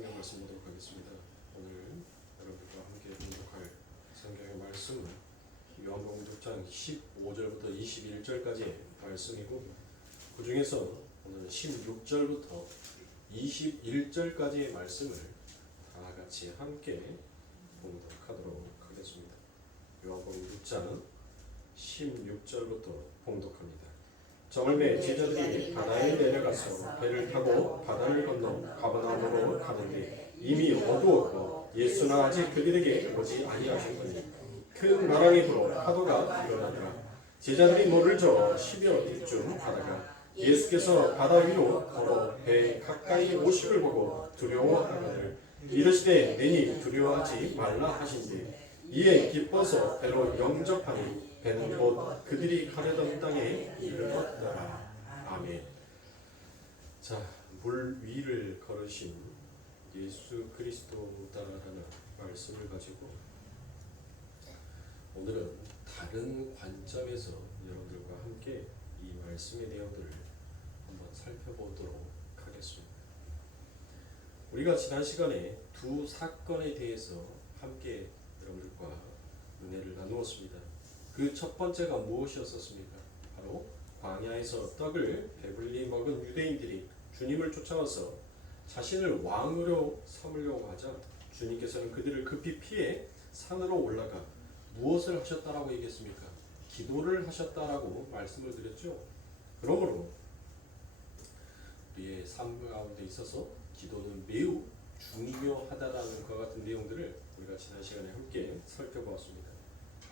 성경 말씀 보도록 하겠습니다. 오늘 여러분과 함께 공독할 성경의 말씀은 요한복음 6장 15절부터 21절까지의 말씀이고, 그 중에서 오늘 16절부터 21절까지의 말씀을 다 같이 함께 봉독하도록 하겠습니다. 요한복음 6장 16절부터 봉독합니다. 저물매 제자들이 바다에 내려가서 배를 타고 바다를 건너 가버나움으로 가는데 이미 어두웠고 예수는 아직 그들에게 오지 아니하셨더니 큰 바람이 불어 파도가 일어나더라. 제자들이 물을 저어 10여 뒤쯤 가다가 예수께서 바다 위로 걸어 배 가까이 오심을 보고 두려워하거늘 이르시되 내니 두려워하지 말라 하신대 이에 기뻐서 배로 영접하니 배는 곧 그들이 가려던 땅에 이르렀더라. 아멘. 자, 물 위를 걸으신 예수 그리스도다라는 말씀을 가지고 오늘은 다른 관점에서 여러분들과 함께 이 말씀의 내용들을 한번 살펴보도록 하겠습니다. 우리가 지난 시간에 두 사건에 대해서 함께 여러분들과 은혜를 나누었습니다. 그 첫 번째가 무엇이었습니까? 바로 광야에서 떡을 배불리 먹은 유대인들이 주님을 쫓아와서 자신을 왕으로 삼으려고 하자 주님께서는 그들을 급히 피해 산으로 올라가 무엇을 하셨다라고 얘기했습니까? 기도를 하셨다라고 말씀을 드렸죠. 그러므로 우리의 삶 가운데 있어서 기도는 매우 중요하다라는 것 같은 내용들을 우리가 지난 시간에 함께 살펴보았습니다.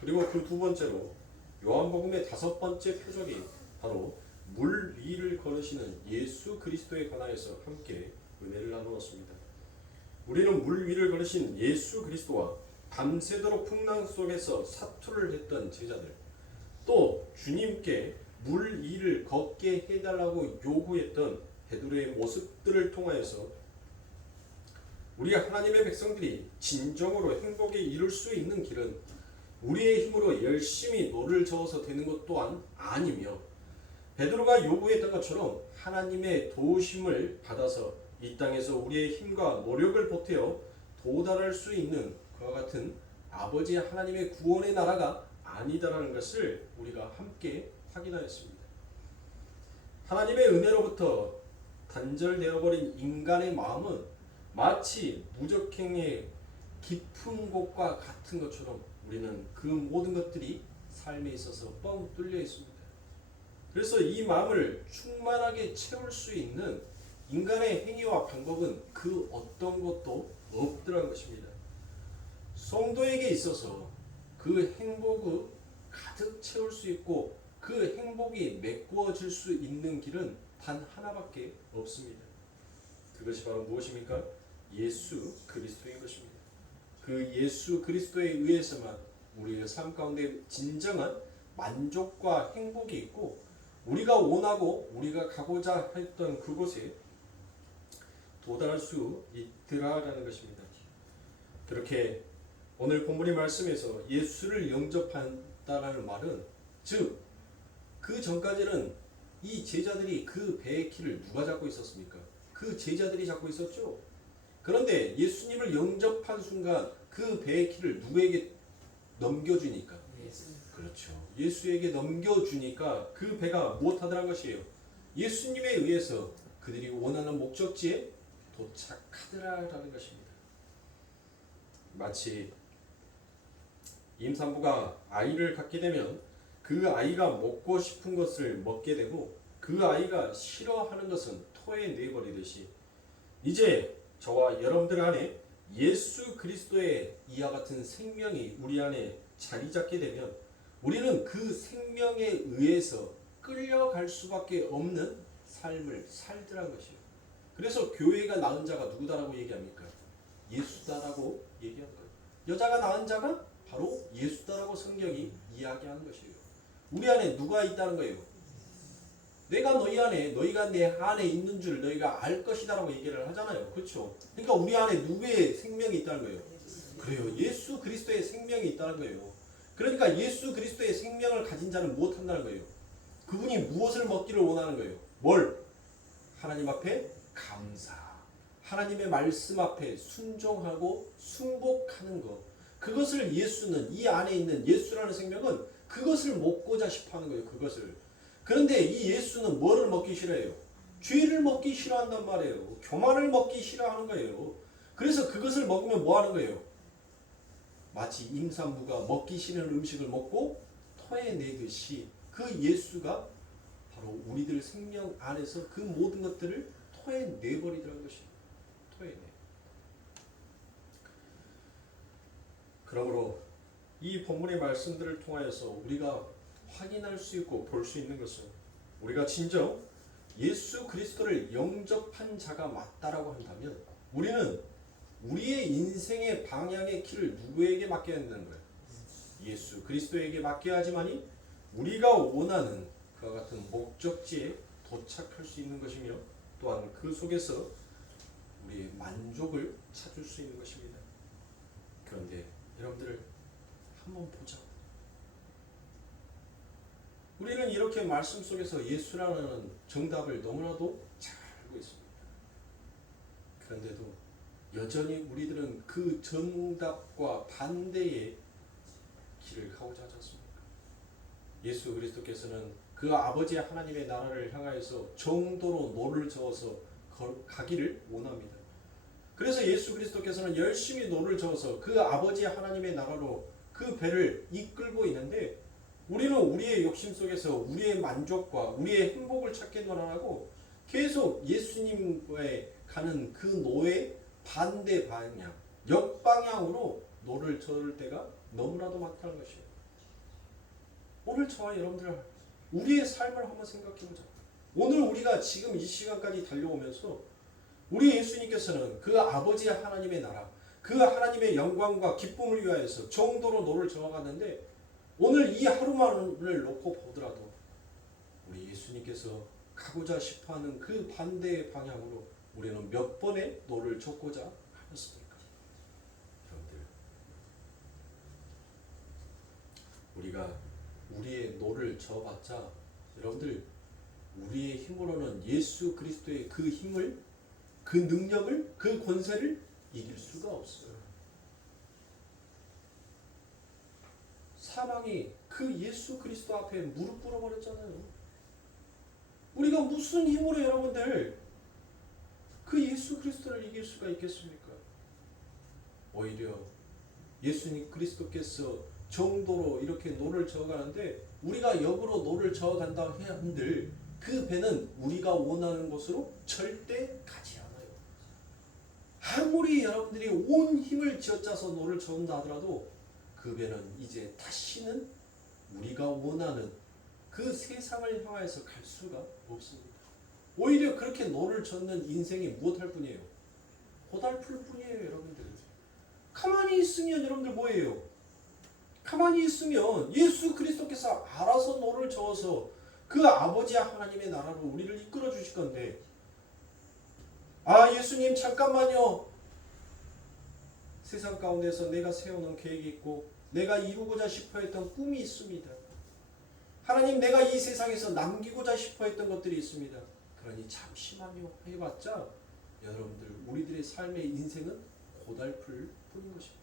그리고 그 두 번째로 요한복음의 다섯 번째 표적이 바로 물 위를 걸으시는 예수 그리스도에 관하여서 함께 은혜를 나누었습니다. 우리는 물 위를 걸으신 예수 그리스도와 밤새도록 풍랑 속에서 사투를 했던 제자들, 또 주님께 물 위를 걷게 해달라고 요구했던 베드로의 모습들을 통하여서 우리 하나님의 백성들이 진정으로 행복에 이룰 수 있는 길은 우리의 힘으로 열심히 노를 저어서 되는 것 또한 아니며, 베드로가 요구했던 것처럼 하나님의 도우심을 받아서 이 땅에서 우리의 힘과 노력을 보태어 도달할 수 있는 그와 같은 아버지 하나님의 구원의 나라가 아니다라는 것을 우리가 함께 확인하였습니다. 하나님의 은혜로부터 단절되어버린 인간의 마음은 마치 무적행의 깊은 곳과 같은 것처럼 우리는 그 모든 것들이 삶에 있어서 뻥 뚫려 있습니다. 그래서 이 마음을 충만하게 채울 수 있는 인간의 행위와 방법은 그 어떤 것도 없더라는 것입니다. 성도에게 있어서 그 행복을 가득 채울 수 있고 그 행복이 메꾸어질 수 있는 길은 단 하나밖에 없습니다. 그것이 바로 무엇입니까? 예수 그리스도인 것입니다. 그 예수 그리스도에 의해서만 우리의 삶 가운데 진정한 만족과 행복이 있고 우리가 원하고 우리가 가고자 했던 그곳에 도달할 수 있더라라는 것입니다. 그렇게 오늘 본문의 말씀에서 예수를 영접한다라는 말은, 즉 그 전까지는 이 제자들이 그 배의 키를 누가 잡고 있었습니까? 그 제자들이 잡고 있었죠. 그런데 예수님을 영접한 순간 그 배의 키를 누구에게 넘겨주니까? 그렇죠. 예수에게 넘겨주니까 그 배가 무엇하더란 것이에요? 예수님에 의해서 그들이 원하는 목적지에 도착하더라라는 것입니다. 마치 임산부가 아이를 갖게 되면 그 아이가 먹고 싶은 것을 먹게 되고 그 아이가 싫어하는 것은 토해 내버리듯이 이제 저와 여러분들 안에 예수 그리스도의 이와 같은 생명이 우리 안에 자리 잡게 되면 우리는 그 생명에 의해서 끌려갈 수밖에 없는 삶을 살더란 것이에요. 그래서 교회가 낳은 자가 누구다라고 얘기합니까? 예수다라고 얘기한 거예요. 여자가 낳은 자가 바로 예수다라고 성경이 이야기하는 것이에요. 우리 안에 누가 있다는 거예요? 내가 너희 안에, 너희가 내 안에 있는 줄 너희가 알 것이다라고 얘기를 하잖아요. 그렇죠? 그러니까 우리 안에 누구의 생명이 있다는 거예요? 그래요. 예수 그리스도의 생명이 있다는 거예요. 그러니까 예수 그리스도의 생명을 가진 자는 무엇 한다는 거예요? 그분이 무엇을 먹기를 원하는 거예요? 뭘? 하나님 앞에 감사. 하나님의 말씀 앞에 순종하고 순복하는 것. 그것을 예수는, 이 안에 있는 예수라는 생명은 그것을 먹고자 싶어 하는 거예요. 그것을. 그런데 이 예수는 뭐를 먹기 싫어해요? 죄를 먹기 싫어한단 말이에요. 교만을 먹기 싫어하는 거예요. 그래서 그것을 먹으면 뭐 하는 거예요? 마치 임산부가 먹기 싫은 음식을 먹고 토해내듯이 그 예수가 바로 우리들 생명 안에서 그 모든 것들을 토해내버리더라는 것입니다. 토해내. 그러므로 이 본문의 말씀들을 통하여서 우리가 확인할 수 있고 볼 수 있는 것은 우리가 진정 예수 그리스도를 영접한 자가 맞다라고 한다면 우리는 우리의 인생의 방향의 길을 누구에게 맡겨야 한다는 거예요? 예수 그리스도에게 맡겨야 하지만이 우리가 원하는 그와 같은 목적지에 도착할 수 있는 것이며 또한 그 속에서 우리의 만족을 찾을 수 있는 것입니다. 그런데 여러분들 한번 보자. 우리는 이렇게 말씀 속에서 예수라는 정답을 너무나도 잘 알고 있습니다. 그런데도 여전히 우리들은 그 정답과 반대의 길을 가고자 하지 않습니까? 예수 그리스도께서는 그 아버지 하나님의 나라를 향하여서 정도로 노를 저어서 가기를 원합니다. 그래서 예수 그리스도께서는 열심히 노를 저어서 그 아버지 하나님의 나라로 그 배를 이끌고 있는데 우리는 우리의 욕심 속에서 우리의 만족과 우리의 행복을 찾기만 하고 계속 예수님과의 가는 그 노의 반대 방향, 역방향으로 노를 저을 때가 너무나도 많다는 것이에요. 오늘 저와 여러분들 우리의 삶을 한번 생각해보자. 오늘 우리가 지금 이 시간까지 달려오면서 우리 예수님께서는 그 아버지 하나님의 나라, 그 하나님의 영광과 기쁨을 위하여서 정도로 노를 저어갔는데 오늘 이 하루만을 놓고 보더라도 우리 예수님께서 가고자 싶어하는 그 반대의 방향으로 우리는 몇 번의 노를 젓고자 하였습니까? 여러분들, 우리가 우리의 노를 저어봤자 여러분들 우리의 힘으로는 예수 그리스도의 그 힘을, 그 능력을, 그 권세를 이길 수가 없어요. 사망이 그 예수 그리스도 앞에 무릎 꿇어버렸잖아요. 우리가 무슨 힘으로 여러분들 그 예수 그리스도를 이길 수가 있겠습니까? 오히려 예수님 그리스도께서 정도로 이렇게 노를 저어가는데 우리가 역으로 노를 저어간다 한들 그 배는 우리가 원하는 곳으로 절대 가지 않아요. 아무리 여러분들이 온 힘을 쥐어짜서 노를 저은다 하더라도 그 배는 이제 다시는 우리가 원하는 그 세상을 향해서 갈 수가 없습니다. 오히려 그렇게 노를 젓는 인생이 무엇할 뿐이에요? 고달플 뿐이에요. 여러분들 가만히 있으면 여러분들 뭐예요? 가만히 있으면 예수 그리스도께서 알아서 노를 저어서 그 아버지 하나님의 나라로 우리를 이끌어 주실 건데 아 예수님 잠깐만요. 세상 가운데서 내가 세워놓은 계획이 있고 내가 이루고자 싶어 했던 꿈이 있습니다. 하나님 내가 이 세상에서 남기고자 싶어 했던 것들이 있습니다. 그러니 잠시만요 해봤자 여러분들 우리들의 삶의 인생은 고달플 뿐인 것입니다.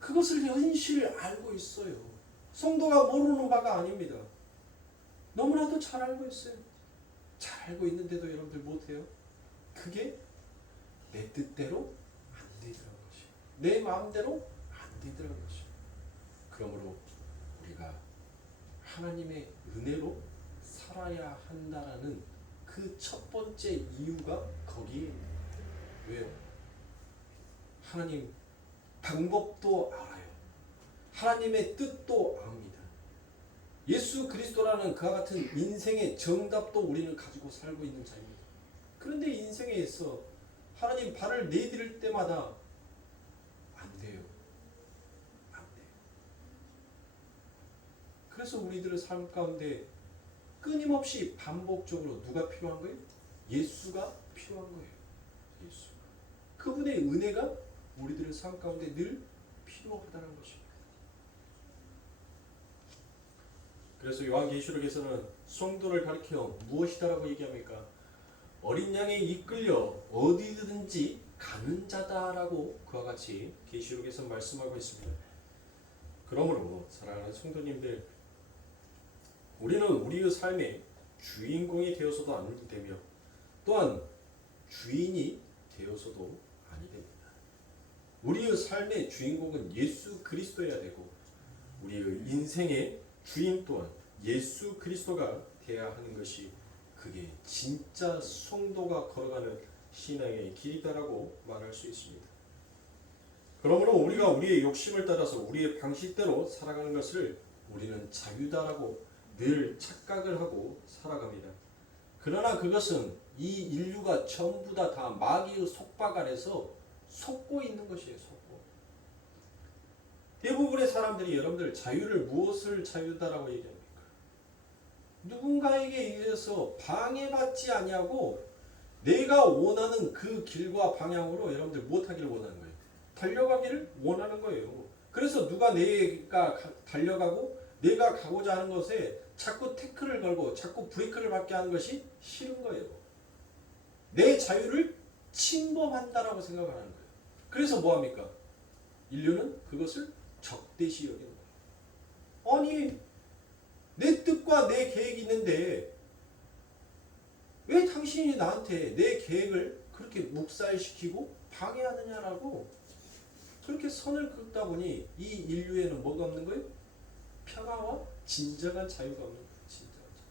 그것을 현실 알고 있어요. 성도가 모르는 바가 아닙니다. 너무나도 잘 알고 있어요. 잘 알고 있는데도 여러분들 못해요. 그게 내 뜻대로 안 되더라는 것이에요. 내 마음대로 안 되더라는 것이에요. 그러므로 우리가 하나님의 은혜로 살아야 한다라는 그 첫 번째 이유가 거기에 있는 거예요. 왜요? 하나님 방법도 알아요. 하나님의 뜻도 압니다. 예수 그리스도라는 그와 같은 인생의 정답도 우리는 가지고 살고 있는 자입니다. 그런데 인생에 있어 하나님 발을 내디딜 때마다 안 돼요. 안 돼요. 그래서 우리들의 삶 가운데 끊임없이 반복적으로 누가 필요한 거예요? 예수가 필요한 거예요. 예수. 그분의 은혜가 우리들의 삶 가운데 늘 필요하다는 것입니다. 그래서 요한계시록에서는 성도를 가리켜 무엇이다라고 얘기합니까? 어린 양에 이끌려 어디든지 가는 자다라고 그와 같이 계시록에서 말씀하고 있습니다. 그러므로 사랑하는 성도님들, 우리는 우리의 삶의 주인공이 되어서도 아니 되며 또한 주인이 되어서도 아니 됩니다. 우리의 삶의 주인공은 예수 그리스도여야 되고 우리의 인생의 주인 또한 예수 그리스도가 되어야 하는 것이 그게 진짜 성도가 걸어가는 신앙의 길이다라고 말할 수 있습니다. 그러므로 우리가 우리의 욕심을 따라서 우리의 방식대로 살아가는 것을 우리는 자유다라고 늘 착각을 하고 살아갑니다. 그러나 그것은 이 인류가 전부 다 마귀의 속박 아래서 속고 있는 것이에요. 속고. 대부분의 사람들이 여러분들 자유를 무엇을 자유다라고 얘기합니까? 누군가에게 의해서 방해받지 아니하고 내가 원하는 그 길과 방향으로 여러분들 무엇하기를 원하는 거예요? 달려가기를 원하는 거예요. 그래서 누가 내가 달려가고 내가 가고자 하는 것에 자꾸 태클을 걸고 자꾸 브레이크를 밟게 하는 것이 싫은 거예요. 내 자유를 침범한다라고 생각을 하는 거예요. 그래서 뭐합니까? 인류는 그것을 적대시 여기는 거예요. 아니 내 뜻과 내 계획이 있는데 왜 당신이 나한테 내 계획을 그렇게 묵살시키고 방해하느냐라고 그렇게 선을 긋다 보니 이 인류에는 뭐가 없는 거예요? 평화와 진정한 자유가 없는 거예요. 진정한 자유.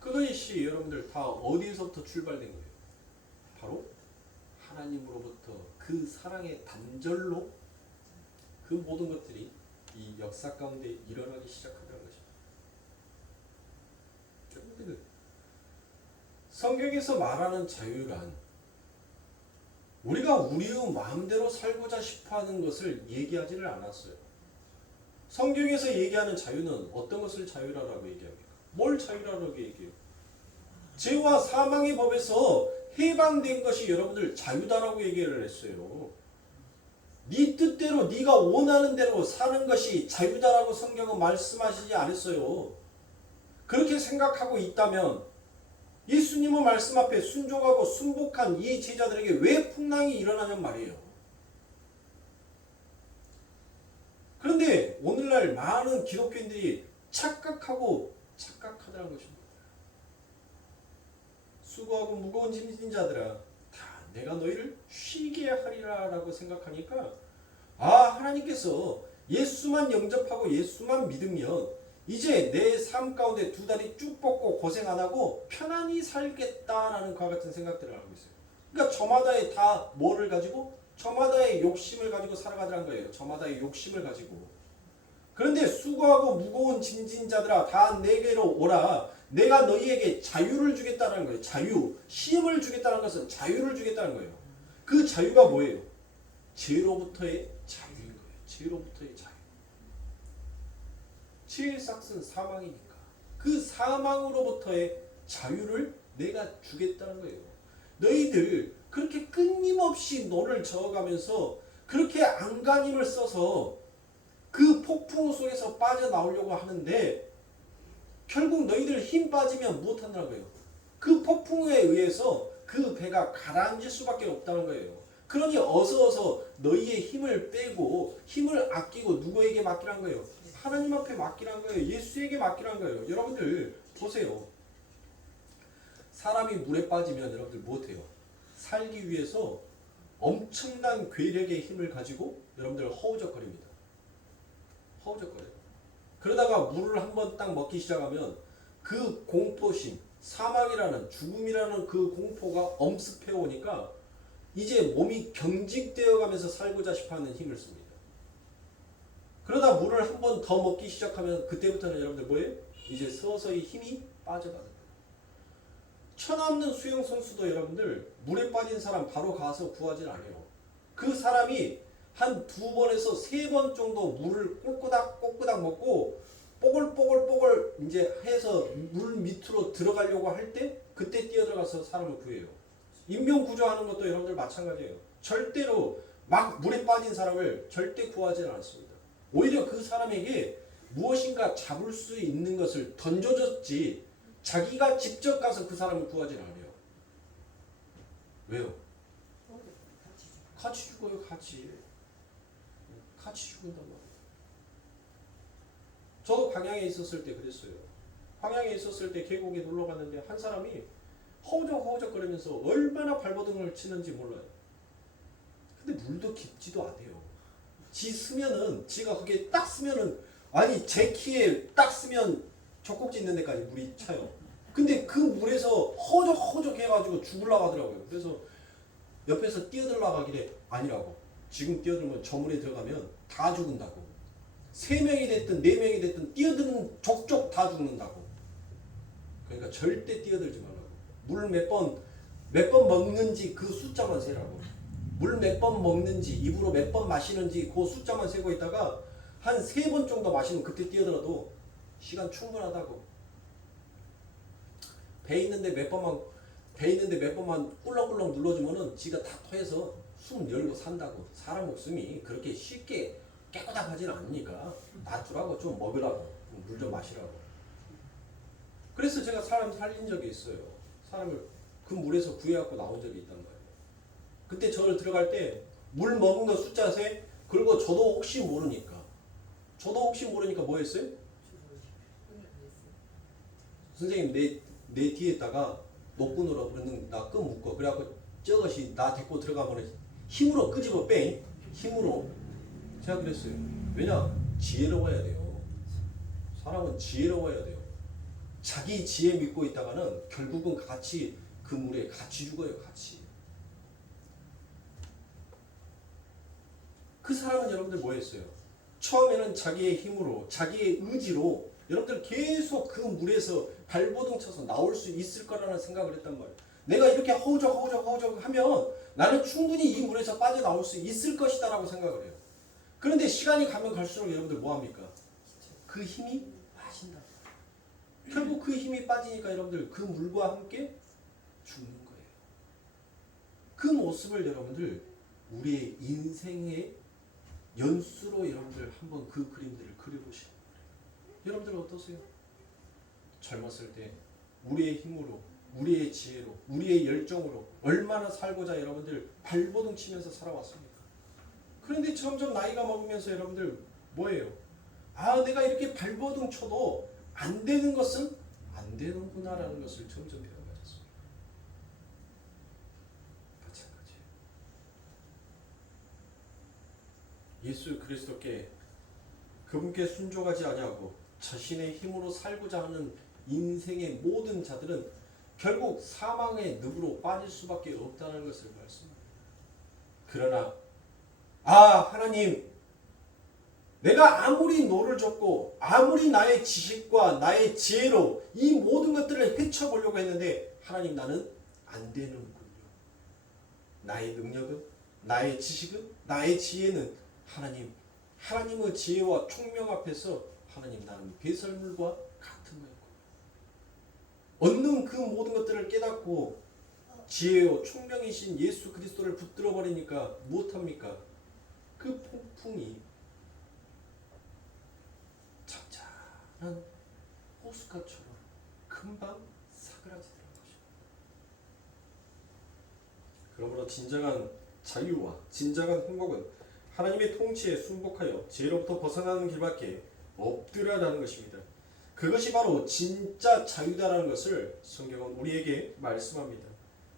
그것이 여러분들 다 어디에서부터 출발된 거예요? 바로 하나님으로부터 그 사랑의 단절로 그 모든 것들이 이 역사 가운데 일어나기 시작하더라는 것입니다. 성경에서 말하는 자유란 우리가 우리의 마음대로 살고자 싶어하는 것을 얘기하지를 않았어요. 성경에서 얘기하는 자유는 어떤 것을 자유라고 얘기합니까? 뭘 자유라고 얘기해요? 죄와 사망의 법에서 해방된 것이 여러분들 자유다라고 얘기를 했어요. 네 뜻대로 네가 원하는 대로 사는 것이 자유다라고 성경은 말씀하시지 않았어요. 그렇게 생각하고 있다면 예수님의 말씀 앞에 순종하고 순복한 이 제자들에게 왜 풍랑이 일어나냔 말이에요. 그런데 오늘날 많은 기독교인들이 착각하더라는 것입니다. 수고하고 무거운 짐진 자들아 다 내가 너희를 쉬게 하리라 라고 생각하니까 하나님께서 예수만 영접하고 예수만 믿으면 이제 내 삶 가운데 두 다리 쭉 뻗고 고생 안 하고 편안히 살겠다라는 그와 같은 생각들을 하고 있어요. 그러니까 저마다의 다 뭐를 가지고 저마다의 욕심을 가지고 살아가더란 거예요. 저마다의 욕심을 가지고. 그런데 수고하고 무거운 짐진 자들아 다 내게로 오라. 내가 너희에게 자유를 주겠다는 거예요. 자유. 쉼을 주겠다는 것은 자유를 주겠다는 거예요. 그 자유가 뭐예요? 죄로부터의 자유인 거예요. 죄로부터의 자유. 죄의 삭은 사망이니까 그 사망으로부터의 자유를 내가 주겠다는 거예요. 너희들 그렇게 끊임없이 노를 저어가면서 그렇게 안간힘을 써서 그 폭풍 속에서 빠져나오려고 하는데 결국 너희들 힘 빠지면 무엇한다는 거예요? 그 폭풍에 의해서 그 배가 가라앉을 수밖에 없다는 거예요. 그러니 어서 너희의 힘을 빼고 힘을 아끼고 누구에게 맡기란 거예요? 하나님 앞에 맡기란 거예요. 예수에게 맡기란 거예요. 여러분들 보세요. 사람이 물에 빠지면 여러분들 못해요. 살기 위해서 엄청난 괴력의 힘을 가지고 여러분들 허우적거립니다. 허우적거려요. 그러다가 물을 한번 딱 먹기 시작하면 그 공포심, 사망이라는 죽음이라는 그 공포가 엄습해 오니까 이제 몸이 경직되어 가면서 살고자 싶어하는 힘을 씁니다. 그러다 물을 한 번 더 먹기 시작하면 그때부터는 여러분들 뭐예요? 이제 서서히 힘이 빠져가는 거예요. 천없는 수영 선수도 여러분들 물에 빠진 사람 바로 가서 구하진 않아요. 그 사람이 한 2번에서 3번 정도 물을 꼬끄닥 먹고 뽀글뽀글 이제 해서 물 밑으로 들어가려고 할 때 그때 뛰어들어가서 사람을 구해요. 인명 구조하는 것도 여러분들 마찬가지예요. 절대로 막 물에 빠진 사람을 절대 구하지는 않습니다. 오히려 그 사람에게 무엇인가 잡을 수 있는 것을 던져줬지 자기가 직접 가서 그 사람을 구하지는 않아요. 왜요? 같이 죽어요. 같이 죽는단 말이에요. 저도 광양에 있었을 때 그랬어요. 광양에 있었을 때 계곡에 놀러 갔는데 한 사람이 허우적거리면서 얼마나 발버둥을 치는지 몰라요. 근데 물도 깊지도 않대요. 지 쓰면은 지가 거기에 딱 쓰면은 아니 제 키에 딱 쓰면 젖꼭지 있는 데까지 물이 차요. 근데 그 물에서 허우적 해가지고 죽으려고 하더라고요. 그래서 옆에서 뛰어들라고 하길래 아니라고. 지금 뛰어들면 저 물에 들어가면 다 죽는다고. 3명이 됐든 4명이 됐든 뛰어드는 족족 다 죽는다고. 그러니까 절대 뛰어들지 말라고. 물 몇 번 먹는지 그 숫자만 세라고. 물 몇 번 먹는지 입으로 몇 번 마시는지 그 숫자만 세고 있다가 한 3번 정도 마시면 그때 뛰어들어도 시간 충분하다고. 배 있는데 몇 번만 꿀렁꿀렁 눌러주면은 지가 다 토해서 숨 열고 산다고. 사람 목숨이 그렇게 쉽게 깨끗하지는 않으니까 놔두라고. 좀 먹으라고. 물 좀 마시라고. 그래서 제가 사람 살린 적이 있어요. 사람을 그 물에서 구해갖고 나온 적이 있단 말이에요. 그때 저를 들어갈 때 물 먹은 거 숫자 세. 그리고 저도 혹시 모르니까 뭐 했어요? 선생님 내 뒤에다가 노끈으로 그러는 나 끈 묶어. 그래갖고 저것이 나 데리고 들어가면 힘으로 끄집어 빼. 힘으로. 제가 그랬어요. 왜냐? 지혜로워야 돼요. 사람은 지혜로워야 돼요. 자기 지혜 믿고 있다가는 결국은 같이 그 물에 같이 죽어요. 같이. 그 사람은 여러분들 뭐 했어요? 처음에는 자기의 힘으로 자기의 의지로 여러분들 계속 그 물에서 발버둥 쳐서 나올 수 있을 거라는 생각을 했단 말이에요. 내가 이렇게 허우적 하면 나는 충분히 이 물에서 빠져나올 수 있을 것이다 라고 생각을 해요. 그런데 시간이 가면 갈수록 여러분들 뭐합니까? 그 힘이 빠진다. 결국 그 힘이 빠지니까 여러분들 그 물과 함께 죽는 거예요. 그 모습을 여러분들 우리의 인생의 연수로 여러분들 한번 그 그림들을 그려보시는 거예요. 여러분들 어떠세요? 젊었을 때 우리의 힘으로, 우리의 지혜로, 우리의 열정으로 얼마나 살고자 여러분들 발버둥 치면서 살아왔습니까? 그런데 점점 나이가 먹으면서 여러분들 뭐예요? 아, 내가 이렇게 발버둥 쳐도 안 되는 것은 안 되는구나라는 것을 점점 배워가셨습니다. 마찬가지예요. 예수 그리스도께 그분께 순종하지 아니하고 자신의 힘으로 살고자 하는 인생의 모든 자들은 결국 사망의 늪으로 빠질 수밖에 없다는 것을 말씀합니다. 그러나 하나님, 내가 아무리 노를 줬고 아무리 나의 지식과 나의 지혜로 이 모든 것들을 헤쳐보려고 했는데 하나님, 나는 안 되는군요. 나의 능력은, 나의 지식은, 나의 지혜는 하나님의 지혜와 총명 앞에서 하나님, 나는 배설물과 같은 거였고, 얻는 그 모든 것들을 깨닫고 지혜요 총명이신 예수 그리스도를 붙들어 버리니까 무엇합니까? 그 폭풍이 잔잔한 호숫가처럼 금방 사그라지더라는 것입니다. 그러므로 진정한 자유와 진정한 행복은 하나님의 통치에 순복하여 죄로부터 벗어나는 길밖에 없더라라는 것입니다. 그것이 바로 진짜 자유다라는 것을 성경은 우리에게 말씀합니다.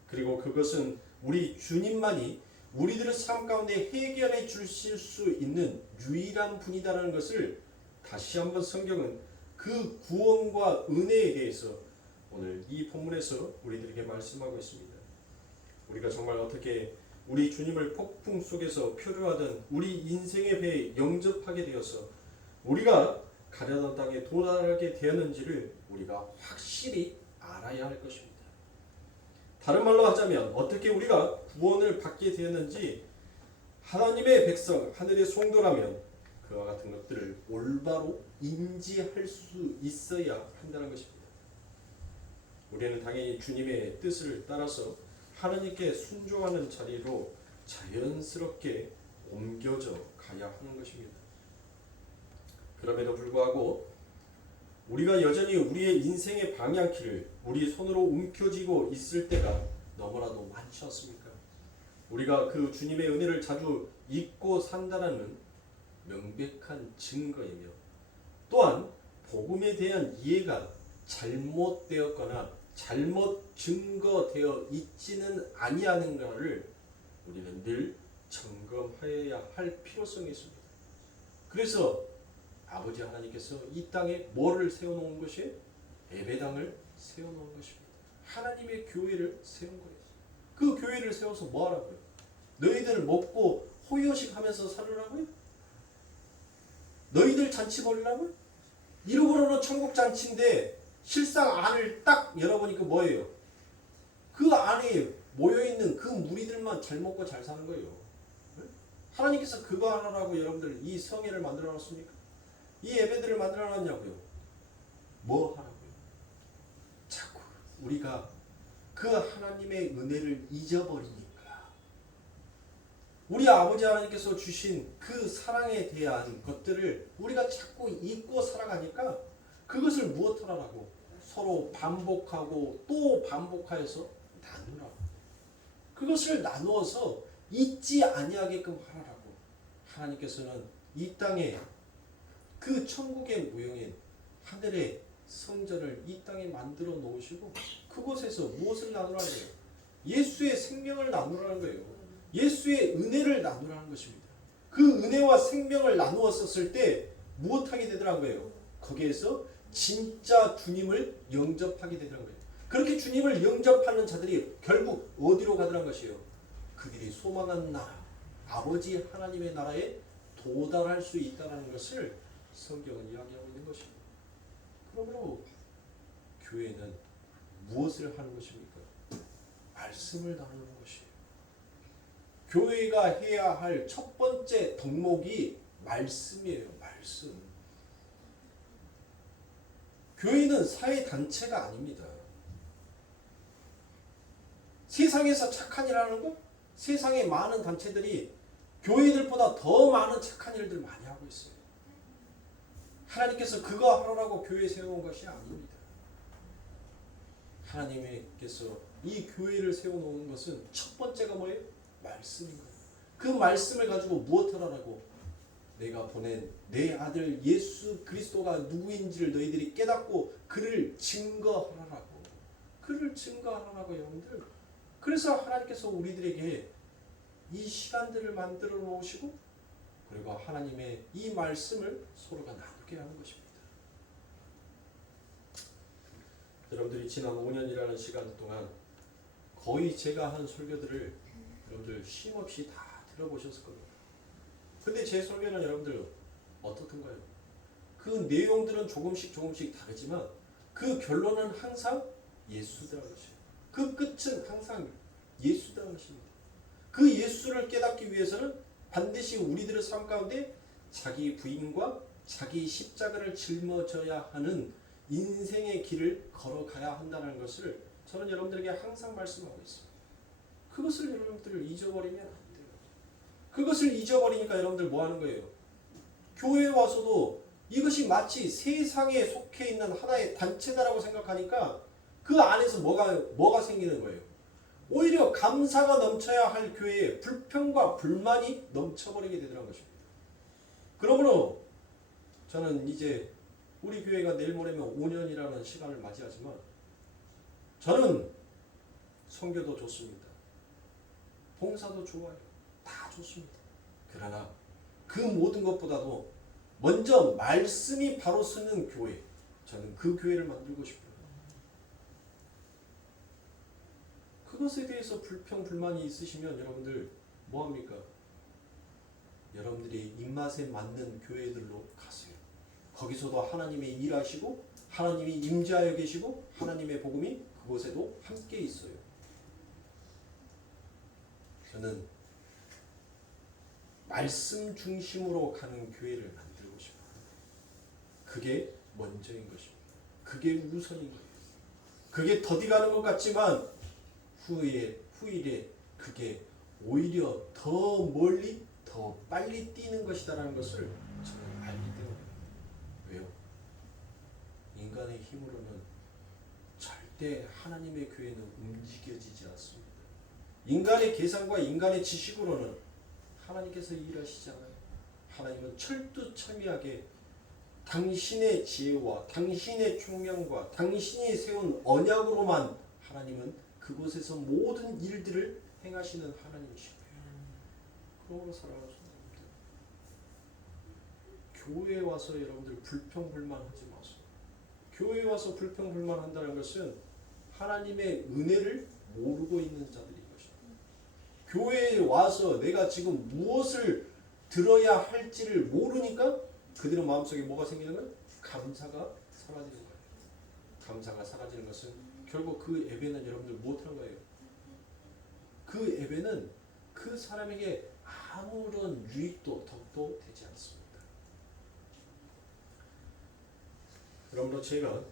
그리고 그것은 우리 주님만이 우리들의 삶 가운데 해결해 주실 수 있는 유일한 분이다라는 것을 다시 한번 성경은 그 구원과 은혜에 대해서 오늘 이 본문에서 우리들에게 말씀하고 있습니다. 우리가 정말 어떻게 우리 주님을 폭풍 속에서 표류하던 우리 인생의 배에 영접하게 되어서 우리가 가려던 땅에 도달하게 되었는지를 우리가 확실히 알아야 할 것입니다. 다른 말로 하자면 어떻게 우리가 구원을 받게 되었는지 하나님의 백성, 하늘의 성도라면 그와 같은 것들을 올바로 인지할 수 있어야 한다는 것입니다. 우리는 당연히 주님의 뜻을 따라서 하나님께 순종하는 자리로 자연스럽게 옮겨져 가야 하는 것입니다. 그럼에도 불구하고 우리가 여전히 우리의 인생의 방향키를 우리 손으로 움켜쥐고 있을 때가 너무나도 많지 않습니까? 우리가 그 주님의 은혜를 자주 잊고 산다는 명백한 증거이며 또한 복음에 대한 이해가 잘못되었거나 잘못 증거되어 있지는 아니하는가를 우리는 늘 점검해야 할 필요성이 있습니다. 그래서 아버지 하나님께서 이 땅에 뭐를 세워놓은 것이에요? 예배당을 세워놓은 것입니다. 하나님의 교회를 세운 거예요. 그 교회를 세워서 뭐 하라고요? 너희들 먹고 호요식 하면서 살으라고요? 너희들 잔치 벌이라고요? 이러고는 천국 잔치인데 실상 안을 딱 열어보니까 뭐예요? 그 안에 모여있는 그 무리들만 잘 먹고 잘 사는 거예요. 하나님께서 그거 하나라고 여러분들 이 성회를 만들어 놨습니까? 이 예배들을 만들어 놨냐고요? 뭐 하라고요? 자꾸 우리가 그 하나님의 은혜를 잊어버리니까 우리 아버지 하나님께서 주신 그 사랑에 대한 것들을 우리가 자꾸 잊고 살아가니까 그것을 무엇하라고? 서로 반복하고 또 반복하여서 나누라고. 그것을 나누어서 잊지 아니하게끔 하라고. 하나님께서는 이 땅에 그 천국의 무형인 하늘의 성전을 이 땅에 만들어 놓으시고 그곳에서 무엇을 나누라는 거예요? 예수의 생명을 나누라는 거예요. 예수의 은혜를 나누라는 것입니다. 그 은혜와 생명을 나누었을 때 무엇하게 되더라고요? 거기에서 진짜 주님을 영접하게 되더라고요. 그렇게 주님을 영접하는 자들이 결국 어디로 가더란 것이에요? 그들이 소망한 나라, 아버지 하나님의 나라에 도달할 수 있다는 것을 성경은 이야기하고 있는 것입니다. 그러므로 교회는 무엇을 하는 것입니까? 말씀을 나누는 것이에요. 교회가 해야 할 첫 번째 덕목이 말씀이에요. 말씀. 교회는 사회단체가 아닙니다. 세상에서 착한 일 하는 것? 세상의 많은 단체들이 교회들보다 더 많은 착한 일들 많이 하고 있어요. 하나님께서 그거 하라고 교회 세워놓은 것이 아닙니다. 하나님께서 이 교회를 세워놓은 것은 첫 번째가 뭐예요? 말씀인 거예요. 그 말씀을 가지고 무엇을 하라고? 내가 보낸 내 아들 예수 그리스도가 누구인지를 너희들이 깨닫고 그를 증거하라고. 그를 증거하라고 여러분들. 그래서 하나님께서 우리들에게 이 시간들을 만들어 놓으시고 그리고 하나님의 이 말씀을 서로가 나누게 하는 것입니다. 여러분들이 지난 5년이라는 시간 동안 거의 제가 한 설교들을 여러분들 쉼없이 다 들어보셨을 겁니다. 근데 제 설교는 여러분들 어떻던가요? 그 내용들은 조금씩 다르지만 그 결론은 항상 예수라는 것이에요. 그 끝은 항상 예수라는 것입니다. 그 예수를 깨닫기 위해서는 반드시 우리들의 삶 가운데 자기 부인과 자기 십자가를 짊어져야 하는 인생의 길을 걸어가야 한다는 것을 저는 여러분들에게 항상 말씀하고 있습니다. 그것을 여러분들 잊어버리면 안 돼요. 그것을 잊어버리니까 여러분들 뭐 하는 거예요? 교회에 와서도 이것이 마치 세상에 속해 있는 하나의 단체다라고 생각하니까 그 안에서 뭐가 생기는 거예요? 오히려 감사가 넘쳐야 할 교회에 불평과 불만이 넘쳐버리게 되더라는 것입니다. 그러므로 저는 이제 우리 교회가 내일 모레면 5년이라는 시간을 맞이하지만 저는 선교도 좋습니다. 봉사도 좋아요. 다 좋습니다. 그러나 그 모든 것보다도 먼저 말씀이 바로 쓰는 교회, 저는 그 교회를 만들고 싶어요. 그것에 대해서 불평, 불만이 있으시면 여러분들 뭐합니까? 여러분들이 입맛에 맞는 교회들로 가세요. 거기서도 하나님이 일하시고 하나님이 임재하여 계시고 하나님의 복음이 그곳에도 함께 있어요. 저는 말씀 중심으로 가는 교회를 만들고 싶어요. 그게 먼저인 것입니다. 그게 우선인 거예요. 그게 더디 가는 것 같지만 후일에 그게 오히려 더 멀리 더 빨리 뛰는 것이다라는 것을 저는 알기 때문에. 왜요? 인간의 힘으로는 절대 하나님의 교회는 움직여지지 않습니다. 인간의 계산과 인간의 지식으로는 하나님께서 일하시지 않아요. 하나님은 철두철미하게 당신의 지혜와 당신의 총명과 당신이 세운 언약으로만 하나님은 그곳에서 모든 일들을 행하시는 하나님이신 거예요. 그러므로 사랑하는 성도님들, 교회에 와서 여러분들 불평불만하지 마세요. 교회에 와서 불평불만한다는 것은 하나님의 은혜를 모르고 있는 자들인 것입니다. 교회에 와서 내가 지금 무엇을 들어야 할지를 모르니까 그들은 마음속에 뭐가 생기는 거예요? 감사가 사라지는 거예요. 감사가 사라지는 것은 결국 그 예배는 여러분들 못하는 거예요. 그 예배는 그 사람에게 아무런 유익도 덕도 되지 않습니다. 그러므로 제가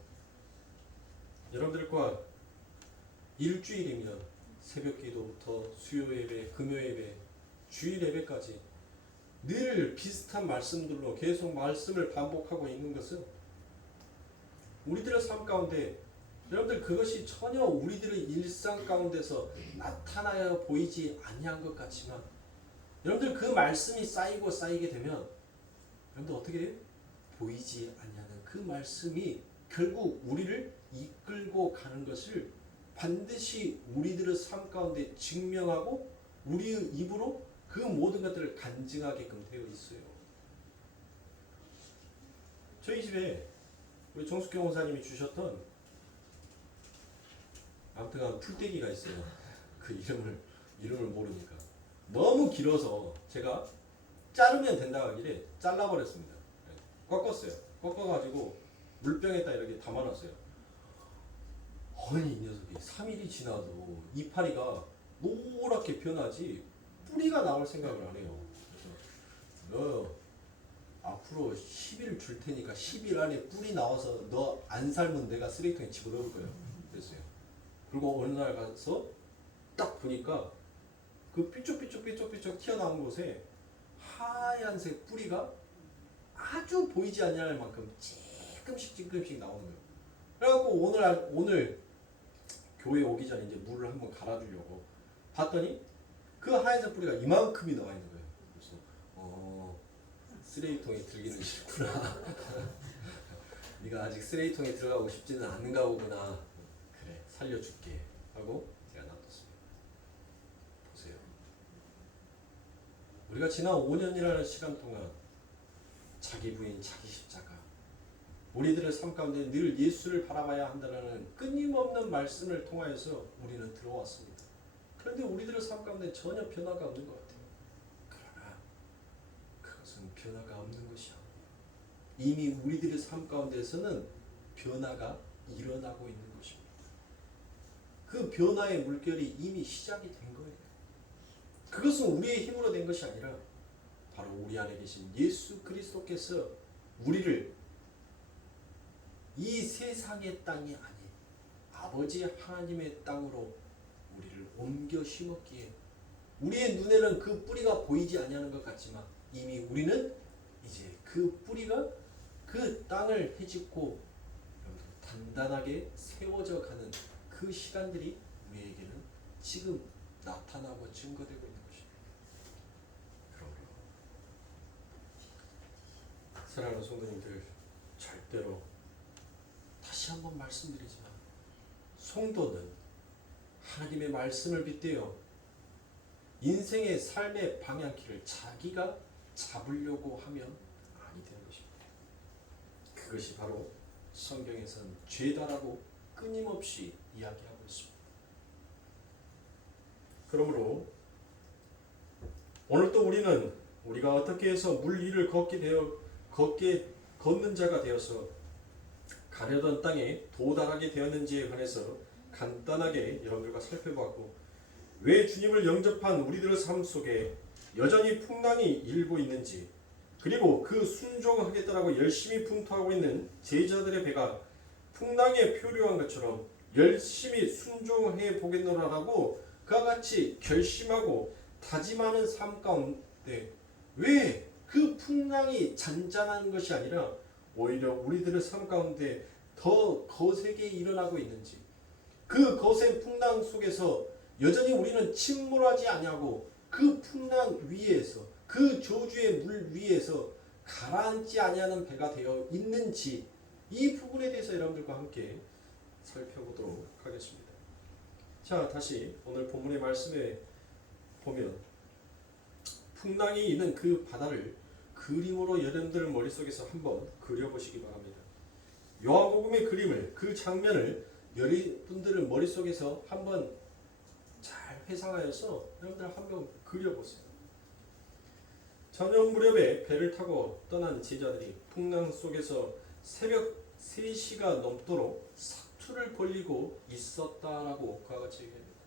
여러분들과 일주일이면 새벽 기도부터 수요 예배, 금요 예배, 주일 예배까지 늘 비슷한 말씀들로 계속 말씀을 반복하고 있는 것은 우리들의 삶 가운데 여러분들 그것이 전혀 우리들의 일상 가운데서 나타나야 보이지 아니한 것 같지만 여러분들 그 말씀이 쌓이고 쌓이게 되면 여러분들 어떻게 해요? 보이지 않냐는 그 말씀이 결국 우리를 이끌고 가는 것을 반드시 우리들의 삶 가운데 증명하고 우리의 입으로 그 모든 것들을 간증하게끔 되어 있어요. 저희 집에 우리 정숙경 원사님이 주셨던 아무튼 풀떼기가 있어요. 그 이름을 모르니까 너무 길어서 제가 자르면 된다 하길래 잘라버렸습니다. 꺾었어요. 꺾어가지고 물병에다 이렇게 담아놨어요. 아니 이 녀석이 3일이 지나도 이파리가 노랗게 변하지 뿌리가 나올 생각을 안 해요. 그래서 너 앞으로 10일 줄 테니까 10일 안에 뿌리 나와서 너 안 살면 내가 쓰레기통에 집어넣을 거예요. 그랬어요. 그리고 어느 날 가서 딱 보니까 그 삐쭉삐쭉 튀어나온 곳에 하얀색 뿌리가 아주 보이지 않을 만큼 찔끔씩 나오는 거예요. 그래갖고 오늘 교회 오기 전에 이제 물을 한번 갈아주려고 봤더니 그 하얀색 뿌리가 이만큼이 나와 있는 거예요. 그래서 쓰레기통에 들기는 싫구나. 네가 아직 쓰레기통에 들어가고 싶지는 않은가 보구나. 그래 살려줄게 하고 제가 놔뒀습니다. 보세요. 우리가 지난 5년이라는 시간 동안 자기 부인, 자기 십자가, 우리들의 삶 가운데 늘 예수를 바라봐야 한다는 끊임없는 말씀을 통하여서 우리는 들어왔습니다. 그런데 우리들의 삶 가운데 전혀 변화가 없는 것 같아요. 그러나 그것은 변화가 없는 것이 아니에요. 이미 우리들의 삶 가운데서는 변화가 일어나고 있는 것입니다. 그 변화의 물결이 이미 시작이 된 거예요. 그것은 우리의 힘으로 된 것이 아니라 바로 우리 안에 계신 예수 그리스도께서 우리를 이 세상의 땅이 아닌 아버지 하나님의 땅으로 우리를 옮겨 심었기에 우리의 눈에는 그 뿌리가 보이지 아니하는 것 같지만 이미 우리는 이제 그 뿌리가 그 땅을 헤집고 단단하게 세워져 가는 그 시간들이 우리에게는 지금 나타나고 증거되고 있는 것입니다. 사랑하는 성도님들, 절대로 다시 한번 말씀드리지만 성도는 하나님의 말씀을 빗대어 인생의 삶의 방향키를 자기가 잡으려고 하면 아니 되는 것입니다. 그것이 바로 성경에서는 죄다라고 끊임없이 이야기하고 있습니다. 그러므로 오늘 또 우리는 우리가 어떻게 해서 물 위를 걷는 자가 되어서 가려던 땅에 도달하게 되었는지에 관해서 간단하게 여러분들과 살펴봤고, 왜 주님을 영접한 우리들의 삶 속에 여전히 풍랑이 일고 있는지, 그리고 그 순종하겠다라고 열심히 분투하고 있는 제자들의 배가 풍랑에 표류한 것처럼 열심히 순종해 보겠노라라고 그와 같이 결심하고 다짐하는 삶 가운데 왜 그 풍랑이 잔잔한 것이 아니라 오히려 우리들의 삶 가운데 더 거세게 일어나고 있는지, 그 거센 풍랑 속에서 여전히 우리는 침몰하지 아니하고 그 풍랑 위에서 그 저주의 물 위에서 가라앉지 아니하는 배가 되어 있는지 이 부분에 대해서 여러분들과 함께 살펴보도록 하겠습니다. 자, 다시 오늘 본문의 말씀에 보면 풍랑이 있는 그 바다를 그림으로 여러분들 머릿속에서 한번 그려보시기 바랍니다. 요한복음의 그림을, 그 장면을 여러분들의 머릿속에서 한번 잘 회상하여서 여러분들 한번 그려보세요. 저녁 무렵에 배를 타고 떠난 제자들이 풍랑 속에서 새벽 3시가 넘도록 사투를 벌리고 있었다라고 그와 같이 얘기합니다.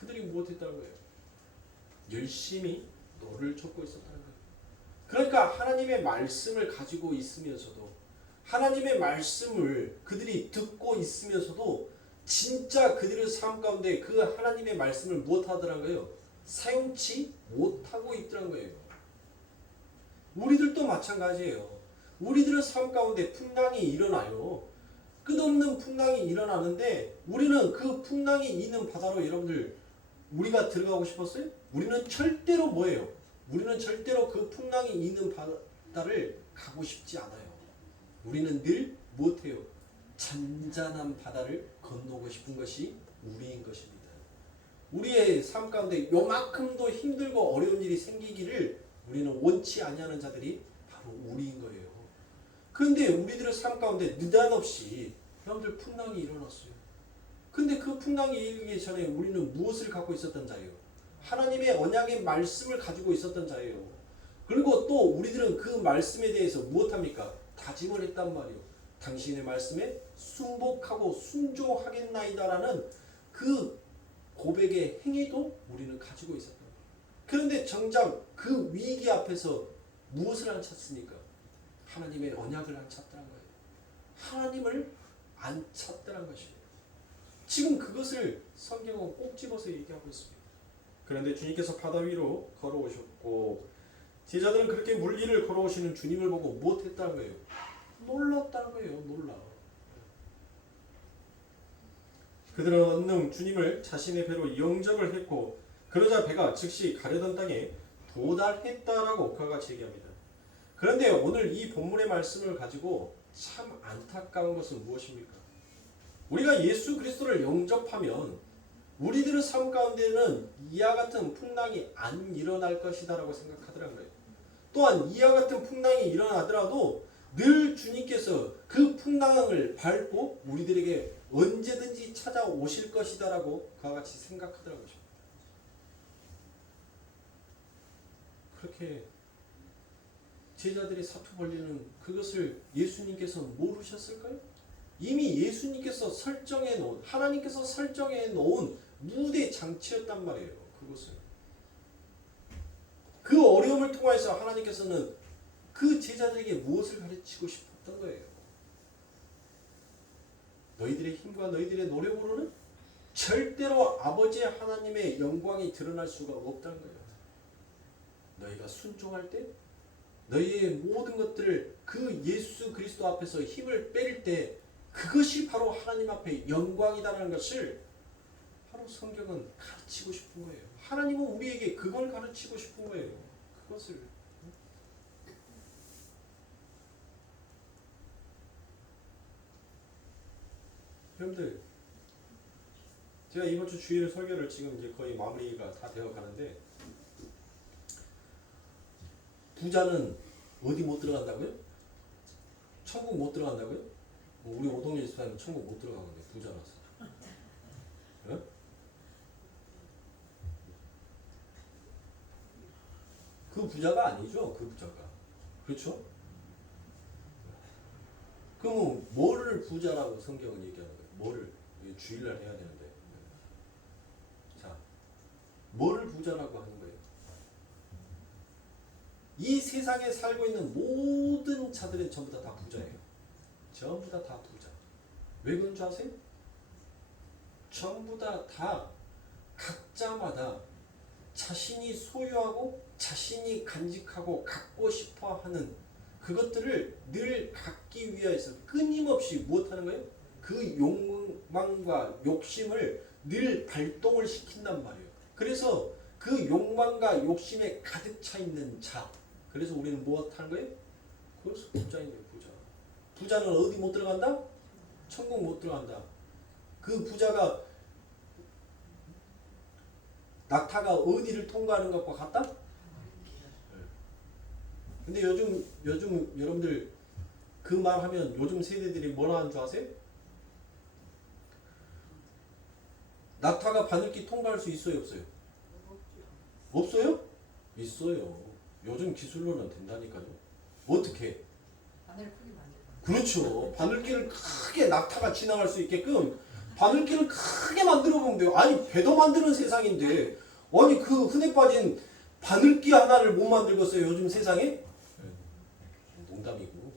그들이 무엇했다는 거예요? 열심히 노를 젓고 있었다는 거예요. 그러니까 하나님의 말씀을 가지고 있으면서도, 하나님의 말씀을 그들이 듣고 있으면서도 진짜 그들의 삶 가운데 그 하나님의 말씀을 무엇하더란 거예요? 사용치 못하고 있더란 거예요. 우리들도 마찬가지예요. 우리들의 삶 가운데 풍랑이 일어나요. 끝없는 풍랑이 일어나는데 우리는 그 풍랑이 있는 바다로 여러분들 우리가 들어가고 싶었어요? 우리는 절대로 뭐예요? 우리는 절대로 그 풍랑이 있는 바다를 가고 싶지 않아요. 우리는 늘 못해요. 잔잔한 바다를 건너고 싶은 것이 우리인 것입니다. 우리의 삶 가운데 요만큼도 힘들고 어려운 일이 생기기를 우리는 원치 아니하는 자들이 바로 우리인 거예요. 그런데 우리들의 삶 가운데 느닷없이 여러분들 풍랑이 일어났어요. 근데 그 풍랑이 일기 전에 우리는 무엇을 갖고 있었던 자예요? 하나님의 언약의 말씀을 가지고 있었던 자예요. 그리고 또 우리들은 그 말씀에 대해서 무엇합니까? 다짐을 했단 말이에요. 당신의 말씀에 순복하고 순종하겠나이다라는 그 고백의 행위도 우리는 가지고 있었던 거예요. 그런데 정작 그 위기 앞에서 무엇을 안 찾습니까? 하나님의 언약을 안 찾더란 거예요. 하나님을 안 찾더란 것입니다. 지금 그것을 성경은 꼭 집어서 얘기하고 있습니다. 그런데 주님께서 바다 위로 걸어오셨고 제자들은 그렇게 물길을 걸어오시는 주님을 보고 무엇했다는 거예요? 놀랐다는 거예요. 놀라. 그들은 언능 주님을 자신의 배로 영접을 했고 그러자 배가 즉시 가려던 땅에 도달했다라고 그와 같이 얘기합니다. 그런데 오늘 이 본문의 말씀을 가지고 참 안타까운 것은 무엇입니까? 우리가 예수 그리스도를 영접하면 우리들의 삶 가운데는 이와 같은 풍랑이 안 일어날 것이다 라고 생각하더란 거예요. 또한 이와 같은 풍랑이 일어나더라도 늘 주님께서 그 풍랑을 밟고 우리들에게 언제든지 찾아오실 것이다 라고 그와 같이 생각하더란 것입니다. 그렇게 제자들이 사투 벌리는 그것을 예수님께서 모르셨을까요? 이미 예수님께서 설정해 놓은, 하나님께서 설정해 놓은 무대 장치였단 말이에요. 그것은. 그 어려움을 통해서 하나님께서는 그 제자들에게 무엇을 가르치고 싶었던 거예요? 너희들의 힘과 너희들의 노력으로는 절대로 아버지 하나님의 영광이 드러날 수가 없다는 거예요. 너희가 순종할 때 너희의 모든 것들을 그 예수 그리스도 앞에서 힘을 빼릴 때 그것이 바로 하나님 앞에 영광이다라는 것을 바로 성경은 가르치고 싶은 거예요. 하나님은 우리에게 그걸 가르치고 싶은 거예요. 그것을. 여러분들, 제가 이번 주 주일 설교를 지금 이제 거의 마무리가 다 되어 가는데, 부자는 어디 못 들어간다고요? 천국 못 들어간다고요? 우리 오동일 집사님 천국 못 들어가는데 부자라서. 어? 그 부자가 아니죠. 그 부자가. 그렇죠? 그럼 뭐를 부자라고 성경은 얘기하는 거예요? 뭐를? 주일날 해야 되는데. 자, 뭐를 부자라고 하는 거예요? 이 세상에 살고 있는 모든 자들은 전부 다 부자예요. 전부 다 부자. 왜 그런 줄 아세요? 전부 다 각자마다 자신이 소유하고 자신이 간직하고 갖고 싶어 하는 그것들을 늘 갖기 위해서 끊임없이 무엇하는 거예요? 그 욕망과 욕심을 늘 발동을 시킨단 말이에요. 그래서 그 욕망과 욕심에 가득 차 있는 자. 그래서 우리는 무엇하는 거예요? 그래서 부자인 거예요. 부자. 부자는 어디 못 들어간다? 천국 못 들어간다. 그 부자가 낙타가 어디를 통과하는 것과 같다? 근데 요즘 여러분들 그 말 하면 요즘 세대들이 뭐라 하는 줄 아세요? 낙타가 바늘길 통과할 수 있어요, 없어요? 없어요? 있어요. 요즘 기술로는 된다니까요. 어떻게? 바늘 크게 만들어. 그렇죠. 바늘길을 크게 낙타가 지나갈 수 있게끔 바늘길을 크게 만들어 보면 돼요. 아니 배도 만드는 세상인데 아니 그 흔해 빠진 바늘길 하나를 못 만들겠어요 요즘 세상에? 농담이고.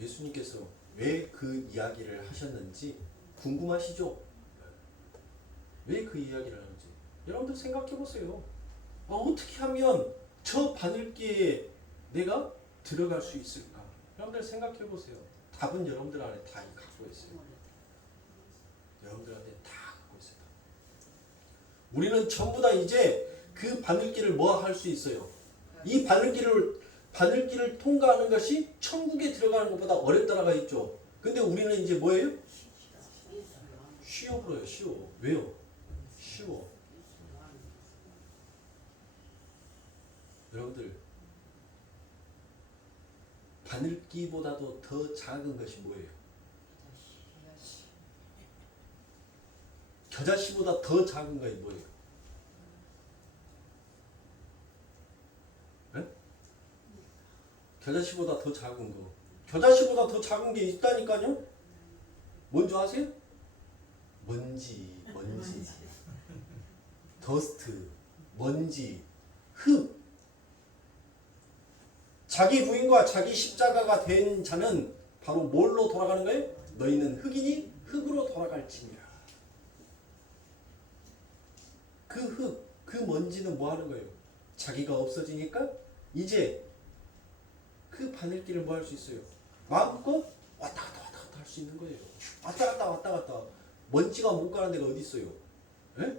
예수님께서 왜 그 이야기를 하셨는지 궁금하시죠? 왜 그 이야기를 하는지 여러분들 생각해 보세요. 어떻게 하면 저 바늘길에 내가 들어갈 수 있을까? 여러분들 생각해 보세요. 답은 여러분들 안에 다 갖고 있어요. 여러분들한테 다 갖고 있어요. 우리는 전부 다 이제 그 바늘길을 뭐 할 수 있어요. 이 바늘길을 통과하는 것이 천국에 들어가는 것보다 어렵다라가 있죠. 근데 우리는 이제 뭐예요? 쉬워 보여요. 쉬워. 왜요? 쉬워. 여러분들 바늘기보다도 더 작은 것이 뭐예요? 겨자씨보다 더 작은 것이 뭐예요? 네? 겨자씨보다 더 작은 거. 겨자씨보다 더 작은 게 있다니까요? 뭔지 아세요? 먼지. 더스트. 먼지. 흙. 자기 부인과 자기 십자가가 된 자는 바로 뭘로 돌아가는 거예요? 너희는 흙이니 흙으로 돌아갈지니라. 그 흙, 그 먼지는 뭐 하는 거예요? 자기가 없어지니까 이제 그 바늘길을 뭐 할 수 있어요? 마음껏 왔다 갔다 할 수 있는 거예요. 왔다 갔다. 먼지가 못 가는 데가 어디 있어요? 에?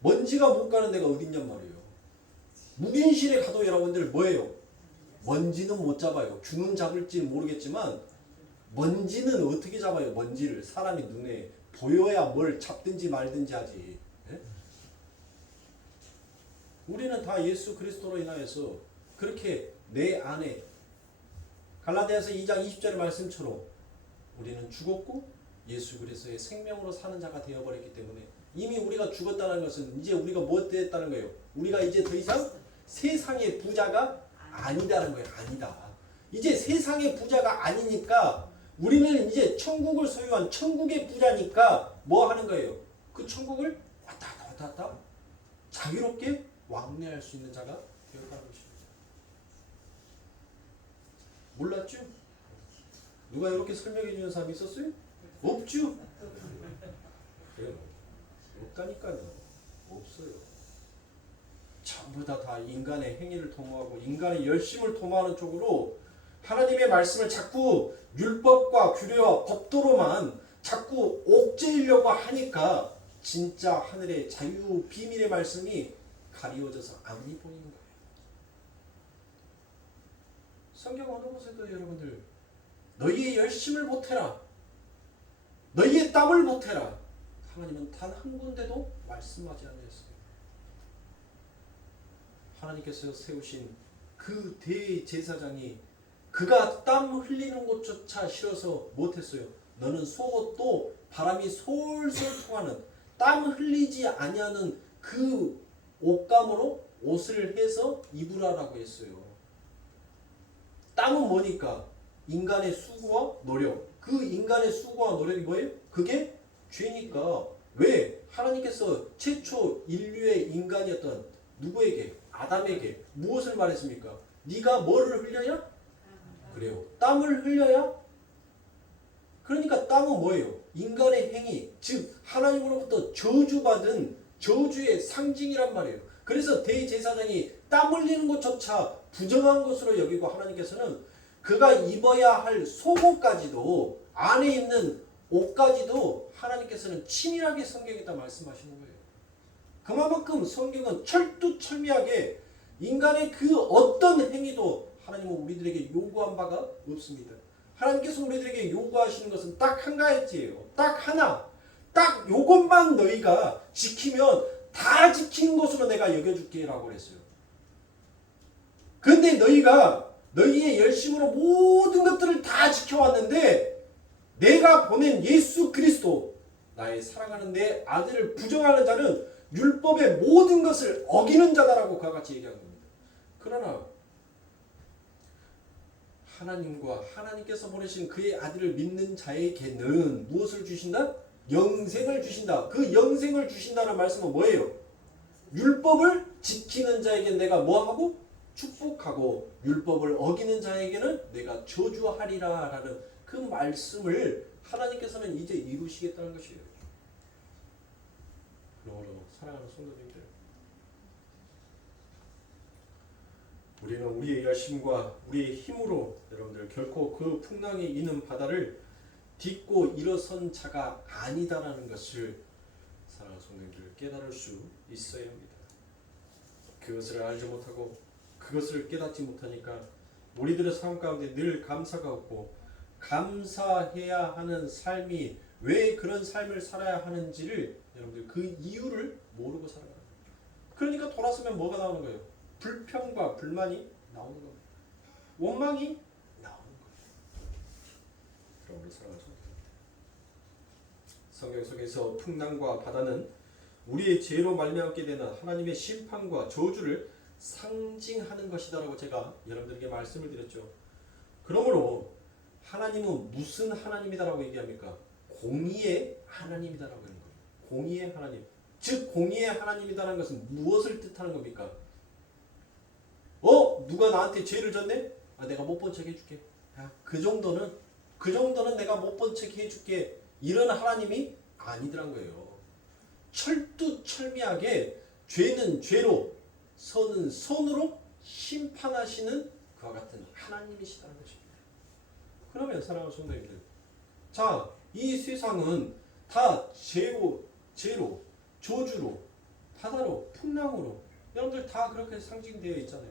먼지가 못 가는 데가 어디 있냔 말이에요. 묵인실에 가도 여러분들 뭐예요? 먼지는 못 잡아요. 주는 잡을지 모르겠지만 먼지는 어떻게 잡아요? 먼지를 사람이 눈에 보여야 뭘 잡든지 말든지 하지. 예? 우리는 다 예수 그리스도로 인하여서 그렇게 내 안에 갈라디아서 2장 20절의 말씀처럼 우리는 죽었고 예수 그리스도의 생명으로 사는 자가 되어버렸기 때문에 이미 우리가 죽었다는 것은 이제 우리가 뭐 됐다는 거예요? 우리가 이제 더 이상 세상의 부자가 아니다라는 거예요. 아니다. 이제 세상의 부자가 아니니까 우리는 이제 천국을 소유한 천국의 부자니까 뭐 하는 거예요? 그 천국을 왔다 갔다 자유롭게 왕래할 수 있는 자가 되어가는 것입니다. 몰랐죠? 누가 이렇게 설명해 주는 사람이 있었어요? 없죠? 그래요. 없다니까요. 없어요. 전부 다 인간의 행위를 도모하고 인간의 열심을 도모하는 쪽으로 하나님의 말씀을 자꾸 율법과 규례와 법도로만 자꾸 옥죄이려고 하니까 진짜 하늘의 자유 비밀의 말씀이 가리워져서 안 보이는 거예요. 성경 어느 곳에도 여러분들 너희의 열심을 보태라. 너희의 땀을 보태라. 하나님은 단 한 군데도 말씀하지 않으셨어요. 하나님께서 세우신 그 대제사장이 그가 땀 흘리는 곳조차 싫어서 못했어요. 너는 속옷도 바람이 솔솔 통하는 땀 흘리지 아니하는 그 옷감으로 옷을 해서 입으라라고 했어요. 땀은 뭐니까? 인간의 수고와 노력. 그 인간의 수고와 노력이 뭐예요? 그게 죄니까. 왜? 하나님께서 최초 인류의 인간이었던 누구에게? 아담에게 무엇을 말했습니까? 네가 뭐를 흘려야? 그래요. 땀을 흘려야? 그러니까 땀은 뭐예요? 인간의 행위, 즉 하나님으로부터 저주받은 저주의 상징이란 말이에요. 그래서 대제사장이 땀 흘리는 것조차 부정한 것으로 여기고 하나님께서는 그가 입어야 할 속옷까지도 안에 있는 옷까지도 하나님께서는 치밀하게 성경에다 말씀하시는 거예요. 그만큼 성경은 철두철미하게 인간의 그 어떤 행위도 하나님은 우리들에게 요구한 바가 없습니다. 하나님께서 우리들에게 요구하시는 것은 딱 한 가지예요. 딱 하나. 딱 요것만 너희가 지키면 다 지키는 것으로 내가 여겨줄게 라고 그랬어요. 근데 너희가 너희의 열심으로 모든 것들을 다 지켜왔는데 내가 보낸 예수 그리스도 나의 사랑하는 내 아들을 부정하는 자는 율법의 모든 것을 어기는 자다라고 그와 같이 얘기한 겁니다. 그러나 하나님과 하나님께서 보내신 그의 아들을 믿는 자에게는 무엇을 주신다? 영생을 주신다. 그 영생을 주신다는 말씀은 뭐예요? 율법을 지키는 자에게 내가 뭐하고? 축복하고 율법을 어기는 자에게는 내가 저주하리라 라는 그 말씀을 하나님께서는 이제 이루시겠다는 것이에요. 그러므로 사랑하는 성도님들, 우리는 우리의 열심과 우리의 힘으로 여러분들 결코 그 풍랑이 있는 바다를 딛고 일어선 자가 아니다라는 것을 사랑하는 성도님들 깨달을 수 있어야 합니다. 그것을 알지 못하고 그것을 깨닫지 못하니까 우리들의 삶 가운데 늘 감사가 없고 감사해야 하는 삶이 왜 그런 삶을 살아야 하는지를 여러분들 그 이유를 모르고 살아가는 거예요. 그러니까 돌아서면 뭐가 나오는 거예요? 불평과 불만이 나오는 겁니다. 원망이 나오는 거예요. 그러므로 사랑하는 성경 속에서 풍랑과 바다는 우리의 죄로 말미암게 되는 하나님의 심판과 저주를 상징하는 것이다라고 제가 여러분들에게 말씀을 드렸죠. 그러므로 하나님은 무슨 하나님이다라고 얘기합니까? 공의의 하나님이다라고 하는 거예요. 공의의 하나님. 즉 공의의 하나님이다라는 것은 무엇을 뜻하는 겁니까? 누가 나한테 죄를 졌네? 내가 못 본 척 해줄게. 그 정도는 내가 못 본 척 해줄게. 이런 하나님이 아니더란 거예요. 철두철미하게 죄는 죄로 선은 선으로 심판하시는 그와 같은 하나님이시다는 것입니다. 그러면 사랑하는 성도님들, 자, 이 세상은 다 죄로, 저주로, 바다로, 풍랑으로 여러분들 다 그렇게 상징되어 있잖아요.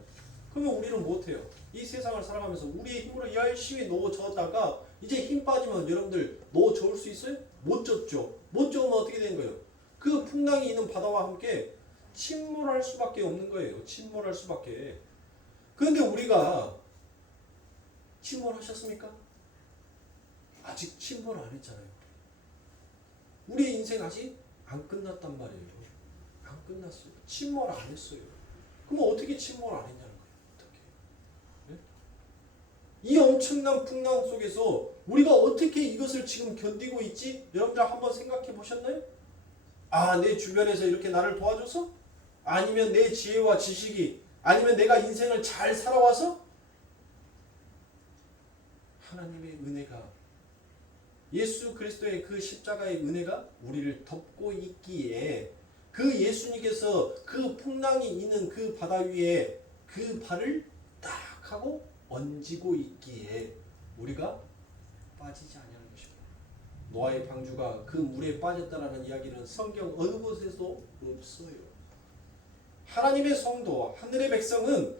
그러면 우리는 못해요. 이 세상을 살아가면서 우리의 힘으로 열심히 놓아졌다가 이제 힘 빠지면 여러분들 놓아져올 수 있어요? 못 졌죠. 못 져오면 어떻게 되는 거예요? 그 풍랑이 있는 바다와 함께 침몰할 수밖에 없는 거예요. 침몰할 수밖에. 그런데 우리가 침몰하셨습니까? 아직 침몰 안 했잖아요. 우리 인생 아직 안 끝났단 말이에요. 안 끝났어요. 침몰 안 했어요. 그럼 어떻게 침몰 안 했냐는 거예요. 어떻게? 네? 이 엄청난 풍랑 속에서 우리가 어떻게 이것을 지금 견디고 있지? 여러분들 한번 생각해 보셨나요? 내 주변에서 이렇게 나를 도와줘서? 아니면 내 지혜와 지식이, 아니면 내가 인생을 잘 살아와서? 하나님의 은혜가, 예수 그리스도의 그 십자가의 은혜가 우리를 덮고 있기에 그 예수님께서 그 풍랑이 있는 그 바다 위에 그 발을 딱 하고 얹고 있기에 우리가 빠지지 아니하는 것입니다. 노아의 방주가 그 물에 빠졌다라는 이야기는 성경 어느 곳에도 없어요. 하나님의 성도, 하늘의 백성은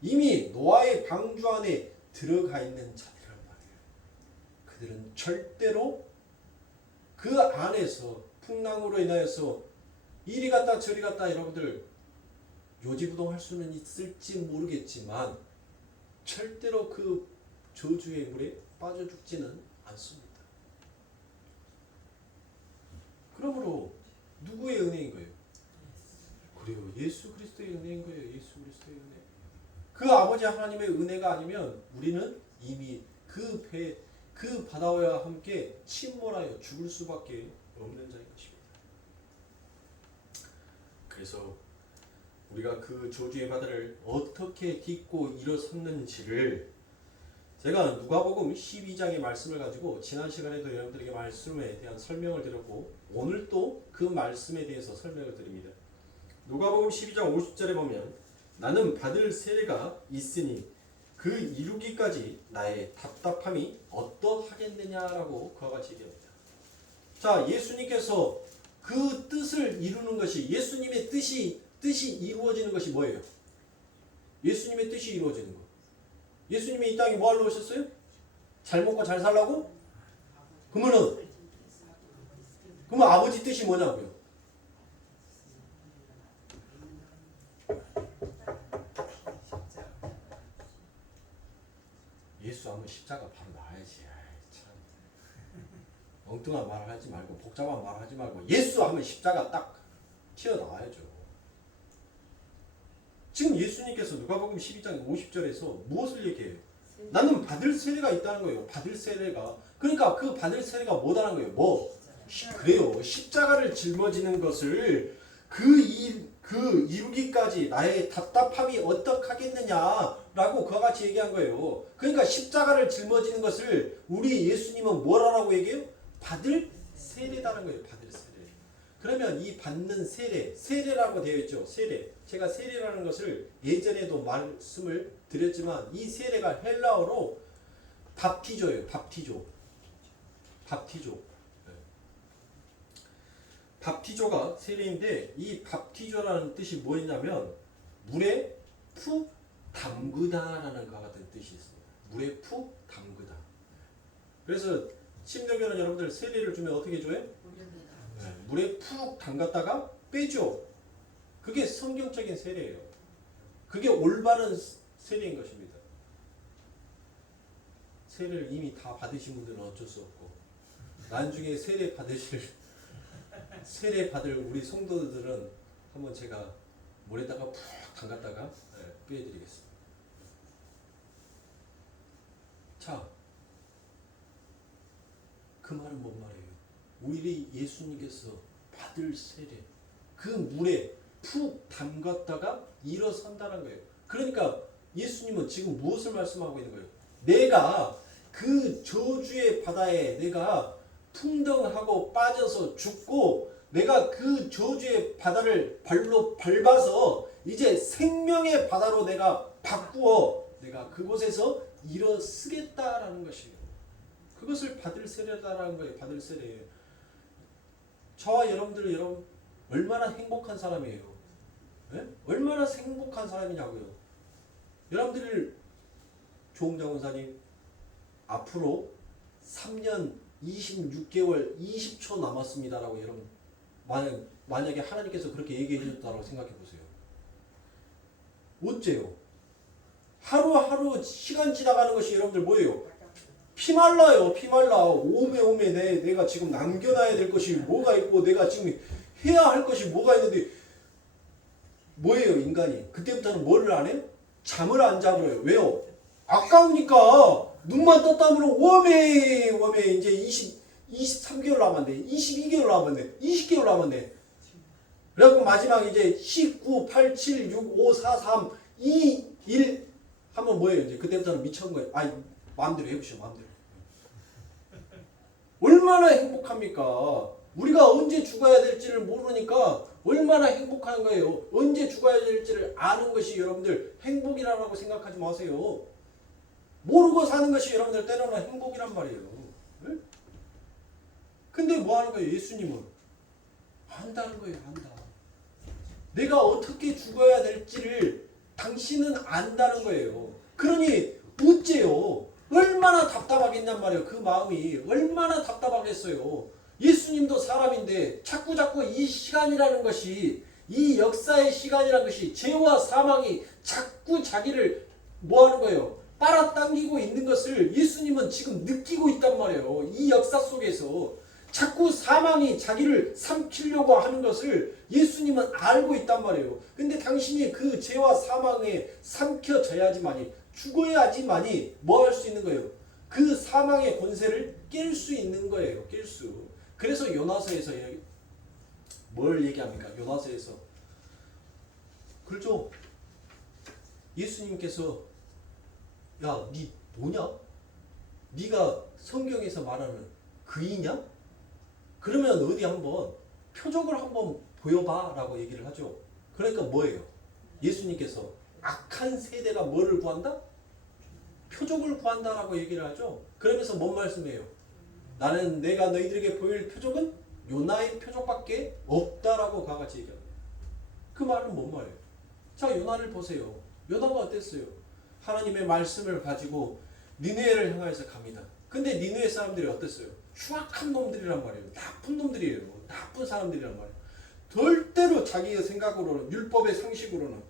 이미 노아의 방주 안에 들어가 있는 자들이란 말이에요. 그들은 절대로 그 안에서 풍랑으로 인하여서 이리 갔다 저리 갔다 여러분들 요지부동할 수는 있을지 모르겠지만 절대로 그 저주의 물에 빠져 죽지는 않습니다. 그러므로 누구의 은혜인 거예요? 그리고 예수 그리스도의 은혜인 거예요. 예수 그리스도의 은혜. 그 아버지 하나님의 은혜가 아니면 우리는 이미 그 바다와 함께 침몰하여 죽을 수밖에 없는 자인 것입니다. 그래서 우리가 그 저주의 바다를 어떻게 딛고 일어섰는지를 제가 누가복음 12장의 말씀을 가지고 지난 시간에도 여러분들에게 말씀에 대한 설명을 드렸고 오늘 또 그 말씀에 대해서 설명을 드립니다. 누가복음 12장 50절에 보면 나는 받을 세례가 있으니 그 이루기까지 나의 답답함이 어떠하겠느냐라고 그와 같이 얘기합니다. 자, 예수님께서 그 뜻을 이루는 것이, 예수님의 뜻이 이루어지는 것이 뭐예요? 예수님의 뜻이 이루어지는 거. 예수님이 이 땅에 뭐 하러 오셨어요? 잘 먹고 잘 살라고? 그러면 아버지 뜻이 뭐냐고요? 예수 하면 십자가 바로 나와야지. 참. 엉뚱한 말을 하지 말고 복잡한 말을 하지 말고 예수 하면 십자가 딱 튀어나와야죠. 지금 예수님께서 누가복음 12장 50절에서 무엇을 얘기해요? 나는 받을 세례가 있다는 거예요. 받을 세례가. 그러니까 그 받을 세례가 뭐다는 거예요? 뭐? 그래요. 십자가를 짊어지는 것을 그 이루기까지 나의 답답함이 어떡하겠느냐라고 그와 같이 얘기한 거예요. 그러니까 십자가를 짊어지는 것을 우리 예수님은 뭐라고 얘기해요? 받을 세례다는 거예요. 받을 세례. 그러면 이 받는 세례라고 되어 있죠. 세례. 제가 세례라는 것을 예전에도 말씀을 드렸지만 이 세례가 헬라어로 밥티조예요. 밥티조. 밥티조가 세례인데 이 밥티조라는 뜻이 뭐였냐면 물에 푹 담그다라는 것 같은 뜻이 있습니다. 물에 푹 담그다. 그래서 심정교는 여러분들 세례를 주면 어떻게 줘요? 네, 물에 푹 담갔다가 빼죠. 그게 성경적인 세례예요. 그게 올바른 세례인 것입니다. 세례를 이미 다 받으신 분들은 어쩔 수 없고 나중에 세례 받을 우리 성도들은 한번 제가 물에다가 푹 담갔다가 빼드리겠습니다. 자, 그 말은 뭔 말이에요? 우리 예수님께서 받을 세례, 그 물에 푹 담갔다가 일어선다는 거예요. 그러니까 예수님은 지금 무엇을 말씀하고 있는 거예요? 내가 그 저주의 바다에 내가 풍덩하고 빠져서 죽고 내가 그 저주의 바다를 발로 밟아서 이제 생명의 바다로 내가 바꾸어 내가 그곳에서 일어서겠다라는 것이에요. 그것을 받을 세례다라는 거예요. 받을 세례예요. 저와 여러분 얼마나 행복한 사람이에요. 네? 얼마나 행복한 사람이냐고요. 여러분들 조홍장 원사님 앞으로 3년 26개월 20초 남았습니다라고 여러분 만약에 하나님께서 그렇게 얘기해 주셨다고 생각해 보세요. 어째요? 하루하루 시간 지나가는 것이 여러분들 뭐예요? 피말라요. 피말라. 오메 내가 지금 남겨놔야 될 것이 뭐가 있고 내가 지금 해야 할 것이 뭐가 있는데 뭐예요 인간이? 그때부터는 뭐를 안 해요? 잠을 안 자버려요. 왜요? 아까우니까 눈만 떴다면 오메 이제 23개월 남았네. 22개월 남았네. 20개월 남았네. 그래갖고 마지막 이제 19, 8, 7, 6, 5, 4, 3, 2, 1 하면 뭐예요? 이제 그때부터는 미쳐온 거예요. 아이 마음대로 해보시오. 마음대로. 얼마나 행복합니까? 우리가 언제 죽어야 될지를 모르니까 얼마나 행복한 거예요. 언제 죽어야 될지를 아는 것이 여러분들 행복이라고 생각하지 마세요. 모르고 사는 것이 여러분들 때로는 행복이란 말이에요. 네? 근데 뭐 하는 거예요? 예수님은 안다는 거예요. 안다. 내가 어떻게 죽어야 될지를 당신은 안다는 거예요. 그러니 어째요? 얼마나 답답하겠냔 말이에요. 그 마음이 얼마나 답답하겠어요. 예수님도 사람인데 자꾸 이 시간이라는 것이 이 역사의 시간이라는 것이 죄와 사망이 자꾸 자기를 뭐 하는 거예요? 따라당기고 있는 것을 예수님은 지금 느끼고 있단 말이에요. 이 역사 속에서 자꾸 사망이 자기를 삼키려고 하는 것을 예수님은 알고 있단 말이에요. 근데 당신이 그 죄와 사망에 삼켜져야지만이 죽어야지만이 뭐 할 수 있는 거예요? 그 사망의 권세를 깰 수 있는 거예요. 깰 수. 그래서 요나서에서 뭘 얘기합니까? 요나서에서 그렇죠? 예수님께서 야, 니 뭐냐? 니가 성경에서 말하는 그이냐? 그러면 어디 한번 표적을 한번 보여봐 라고 얘기를 하죠. 그러니까 뭐예요? 예수님께서 악한 세대가 뭐를 구한다? 표적을 구한다라고 얘기를 하죠. 그러면서 뭔 말씀이에요? 나는 내가 너희들에게 보일 표적은 요나의 표적밖에 없다라고 그와 같이 얘기합니다. 그 말은 뭔 말이에요? 자, 요나를 보세요. 요나가 어땠어요? 하나님의 말씀을 가지고 니느웨를 향해서 갑니다. 근데 니느웨 사람들이 어땠어요? 흉악한 놈들이란 말이에요. 나쁜 놈들이에요. 나쁜 사람들이란 말이에요. 절대로 자기의 생각으로는, 율법의 상식으로는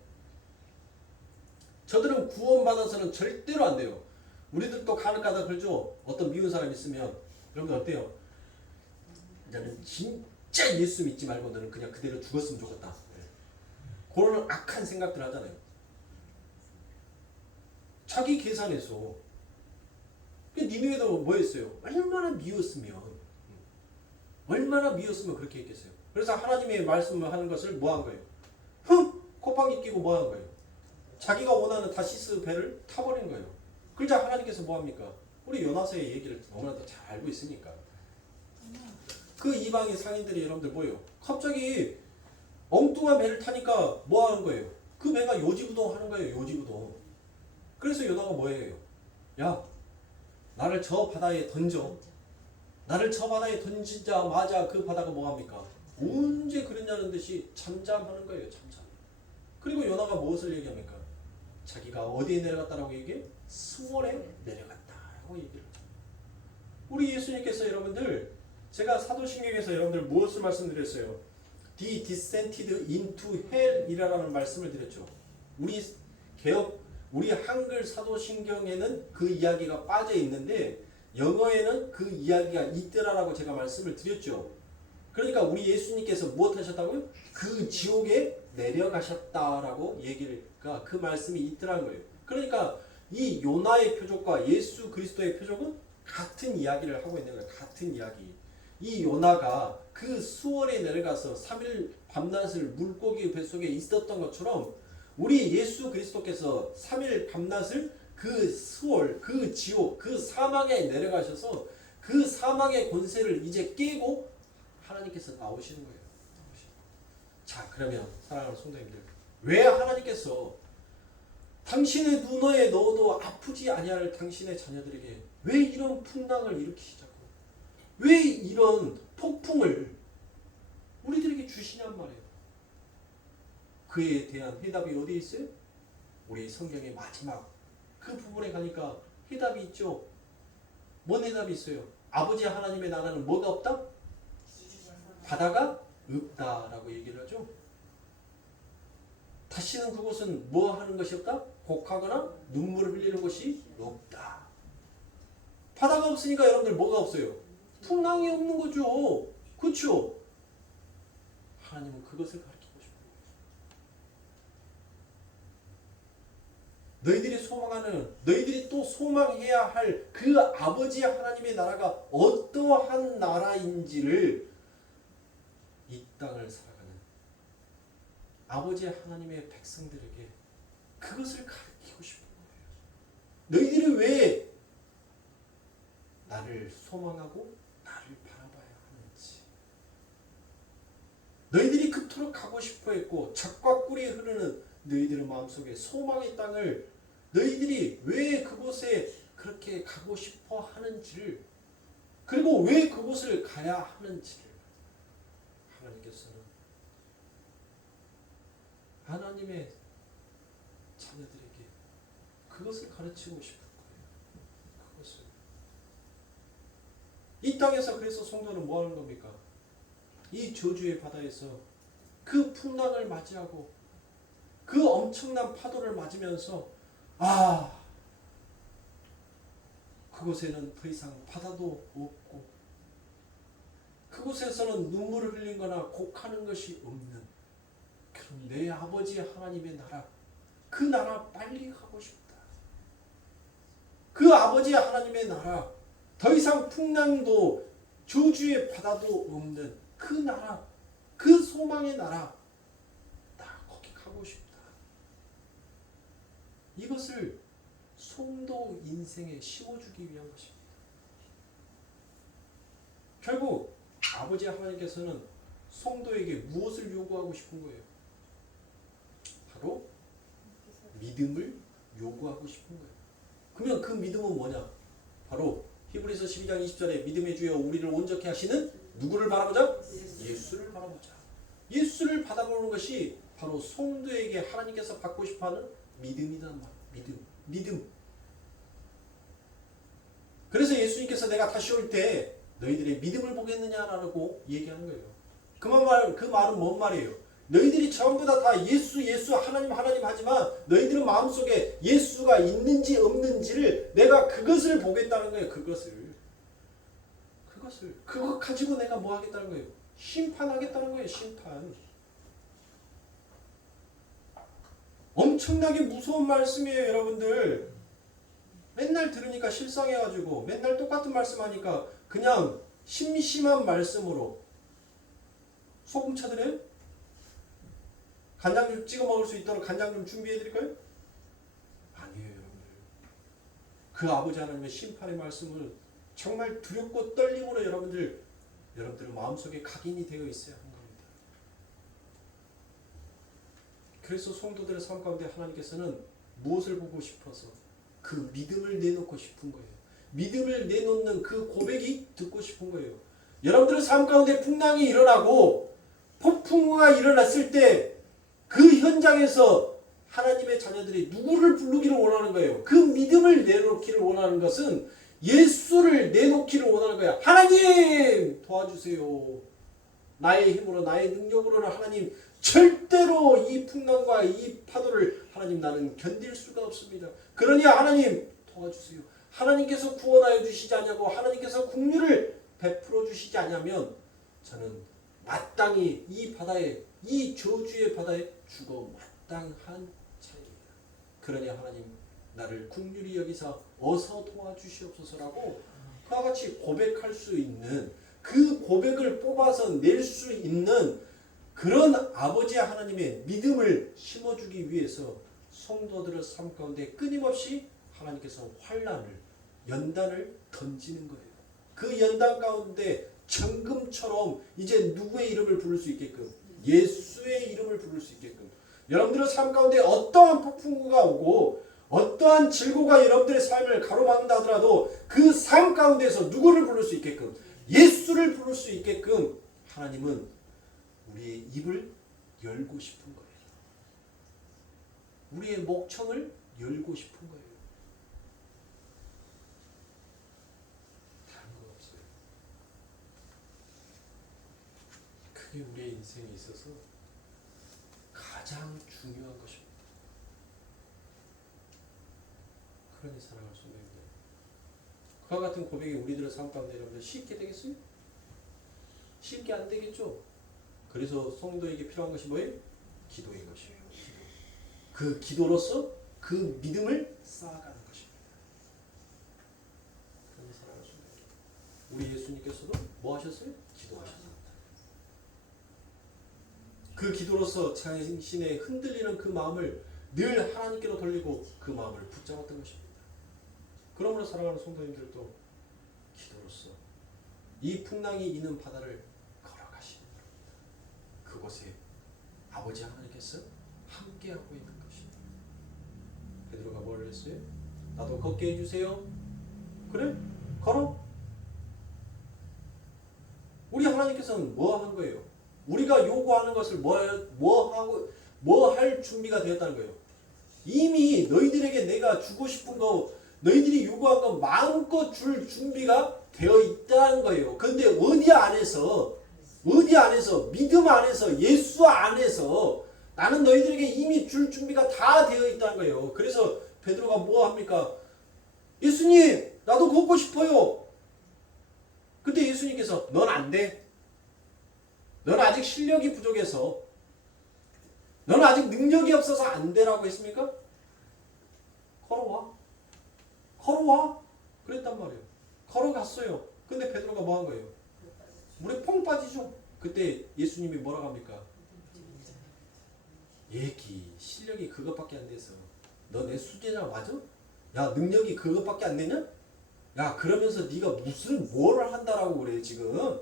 저들은 구원받아서는 절대로 안 돼요. 우리들도 간혹가다 그러죠. 어떤 미운 사람 있으면 여러분들 어때요? 나는 진짜 예수 믿지 말고 너는 그냥 그대로 죽었으면 좋겠다. 그런 악한 생각들 하잖아요. 자기 계산해서. 니느웨도 뭐 했어요? 얼마나 미웠으면 그렇게 했겠어요. 그래서 하나님의 말씀을 하는 것을 뭐 한 거예요? 콧방귀 끼고 뭐 한 거예요? 자기가 원하는 다시스 배를 타버린 거예요. 그러자 하나님께서 뭐 합니까? 우리 요나서의 얘기를 너무나도 잘 알고 있으니까. 그 이방인 상인들이 여러분들 뭐예요? 갑자기 엉뚱한 배를 타니까 뭐 하는 거예요? 그 배가 요지부동 하는 거예요. 요지부동. 그래서 요나가 뭐 해요? 야, 나를 저 바다에 던져. 나를 저 바다에 던지자마자 그 바다가 뭐합니까? 언제 그랬냐는 듯이 잠잠하는 거예요. 잠잠. 그리고 요나가 무엇을 얘기합니까? 자기가 어디에 내려갔다라고 얘기해? 수월에 내려갔다라고 얘기를 하죠. 우리 예수님께서 여러분들, 제가 사도신경에서 여러분들 무엇을 말씀드렸어요? He descended into hell이라는 말씀을 드렸죠. 우리 한글 사도신경에는 그 이야기가 빠져 있는데 영어에는 그 이야기가 있더라라고 제가 말씀을 드렸죠. 그러니까 우리 예수님께서 무엇 하셨다고요? 그 지옥에 내려가셨다라고 얘기가 그 말씀이 있더라는 거예요. 그러니까 이 요나의 표적과 예수 그리스도의 표적은 같은 이야기를 하고 있는 거예요. 같은 이야기. 이 요나가 그 수월에 내려가서 3일 밤낮을 물고기 뱃속에 있었던 것처럼 우리 예수 그리스도께서 3일 밤낮을 그 수월, 그 지옥, 그 사망에 내려가셔서 그 사망의 권세를 이제 깨고 하나님께서 나오시는 거예요. 자, 그러면 사랑하는 성도님들, 왜 하나님께서 당신의 눈에 넣어도 아프지 아니할 당신의 자녀들에게 왜 이런 풍랑을 일으키시자고, 왜 이런 폭풍을 우리들에게 주시냔 말이에요. 그에 대한 해답이 어디에 있어요? 우리 성경의 마지막 그 부분에 가니까 해답이 있죠. 뭔 해답이 있어요? 아버지 하나님의 나라는 뭐가 없다? 바다가 없다라고 얘기를 하죠. 다시는 그곳은 뭐 하는 것이 없다? 곡하거나 눈물을 흘리는 것이 없다. 바다가 없으니까 여러분들 뭐가 없어요? 풍랑이 없는 거죠. 그렇죠? 하나님은 그것을 가르치고 싶어요. 너희들이 소망하는, 너희들이 또 소망해야 할 그 아버지 하나님의 나라가 어떠한 나라인지를 이 땅을 살아가는 아버지 하나님의 백성들에게 그것을 가르치고 싶은 거예요. 너희들이 왜 나를 소망하고 나를 바라봐야 하는지, 너희들이 그토록 가고 싶어 했고 젖과 꿀이 흐르는 너희들의 마음속에 소망의 땅을 너희들이 왜 그곳에 그렇게 가고 싶어 하는지를, 그리고 왜 그곳을 가야 하는지를 하나님께서는 하나님의 자녀들에게 그것을 가르치고 싶은 거예요. 그것을. 이 땅에서 그래서 성도는 뭐 하는 겁니까? 이 저주의 바다에서 그 풍랑을 맞이하고 그 엄청난 파도를 맞으면서 그곳에는 더 이상 바다도 없고 그곳에서는 눈물을 흘리거나 곡하는 것이 없는, 그럼 내 아버지 하나님의 나라, 그 나라 빨리 가고 싶다. 그 아버지 하나님의 나라, 더 이상 풍랑도 저주의 바다도 없는 그 나라, 그 소망의 나라, 나 거기 가고 싶다. 이것을 성도 인생에 심어주기 위한 것입니다. 결국 아버지 하나님께서는 성도에게 무엇을 요구하고 싶은 거예요? 바로 믿음을 요구하고 싶은 거예요. 그러면 그 믿음은 뭐냐? 바로 히브리서 12장 20절에 믿음의 주여 우리를 온전케 하시는 누구를 바라보자? 예수를 바라보자. 예수를 바라보는 것이 바로 성도에게 하나님께서 받고 싶어하는 믿음이란 말이야. 믿음. 그래서 예수님께서 내가 다시 올 때 너희들의 믿음을 보겠느냐라고 얘기하는 거예요. 그 말은 뭔 말이에요? 너희들이 전부 다 예수 하나님 하지만 너희들은 마음속에 예수가 있는지 없는지를 내가 그것을 보겠다는 거예요. 그거 가지고 내가 뭐 하겠다는 거예요? 심판하겠다는 거예요. 심판. 엄청나게 무서운 말씀이에요, 여러분들. 맨날 들으니까 실상해가지고 맨날 똑같은 말씀하니까 그냥 심심한 말씀으로 소금 쳐드려요? 간장 좀 찍어 먹을 수 있도록 간장 좀 준비해 드릴까요? 아니에요, 여러분들. 그 아버지 하나님의 심판의 말씀을 정말 두렵고 떨림으로 여러분들 마음속에 각인이 되어 있어야 하는 겁니다. 그래서 성도들의 삶 가운데 하나님께서는 무엇을 보고 싶어서 그 믿음을 내놓고 싶은 거예요. 믿음을 내놓는 그 고백이 듣고 싶은 거예요. 여러분들의 삶 가운데 풍랑이 일어나고 폭풍우가 일어났을 때 그 현장에서 하나님의 자녀들이 누구를 부르기를 원하는 거예요. 그 믿음을 내놓기를 원하는 것은 예수를 내놓기를 원하는 거야. 하나님 도와주세요. 나의 힘으로 나의 능력으로는 하나님 절대로 이 풍랑과 이 파도를 하나님 나는 견딜 수가 없습니다. 그러니 하나님 도와주세요. 하나님께서 구원하여 주시지 않냐고 하나님께서 긍휼을 베풀어 주시지 않냐면 저는 마땅히 이 바다에 이 저주의 바다에 죽어 마땅한 차입니다. 그러니 하나님 나를 긍휼히 여기사 어서 도와주시옵소서라고 그와 같이 고백할 수 있는 그 고백을 뽑아서 낼 수 있는 그런 아버지 하나님의 믿음을 심어주기 위해서 성도들의 삶 가운데 끊임없이 하나님께서 환난을 연단을 던지는 거예요. 그 연단 가운데 정금처럼 이제 누구의 이름을 부를 수 있게끔 예수의 이름을 부를 수 있게끔 여러분들의 삶 가운데 어떠한 폭풍우가 오고 어떠한 질고가 여러분들의 삶을 가로막는다 하더라도 그 삶 가운데서 누구를 부를 수 있게끔 예수를 부를 수 있게끔 하나님은 우리의 입을 열고 싶은 거예요. 우리의 목청을 열고 싶은 거예요. 다른 거 없어요. 그게 우리의 인생에 있어서 가장 중요한 것입니다. 그러니 사랑할 수 있는 그와 같은 고백이 우리들의 삶 가운데 여러분들 쉽게 되겠어요? 쉽게 안 되겠죠? 그래서 성도에게 필요한 것이 뭐예요? 기도인 것이에요. 기도. 그 기도로서 그 믿음을 쌓아가는 것입니다. 그러니 사랑할 수 있는 우리 예수님께서도 뭐 하셨어요? 기도하셨습니다. 그 기도로서 자신의 흔들리는 그 마음을 늘 하나님께로 돌리고 그 마음을 붙잡았던 것입니다. 그러므로 사랑하는 성도님들도 기도로서 이 풍랑이 있는 바다를 걸어가시는 겁니다. 그곳에 아버지 하나님께서 함께하고 있는 것입니다. 베드로가 뭘 했어요? 나도 걷게 해주세요. 그래? 걸어. 우리 하나님께서는 뭐 한 거예요? 우리가 요구하는 것을 뭐 할 준비가 되었다는 거예요. 이미 너희들에게 내가 주고 싶은 거 너희들이 요구한 거 마음껏 줄 준비가 되어 있다는 거예요. 그런데 어디 안에서 믿음 안에서 예수 안에서 나는 너희들에게 이미 줄 준비가 다 되어 있다는 거예요. 그래서 베드로가 뭐 합니까? 예수님 나도 걷고 싶어요. 그때 예수님께서 넌 안 돼. 넌 아직 실력이 부족해서 넌 아직 능력이 없어서 안 되라고 했습니까? 걸어와. 그랬단 말이에요. 걸어갔어요. 근데 베드로가 뭐 한 거예요? 물에 퐁 빠지죠. 그때 예수님이 뭐라고 합니까? 얘기 실력이 그것밖에 안 돼서 너 내 수제자 맞아? 야 능력이 그것밖에 안 되냐? 야 그러면서 네가 무슨 뭐를 한다라고 그래 지금?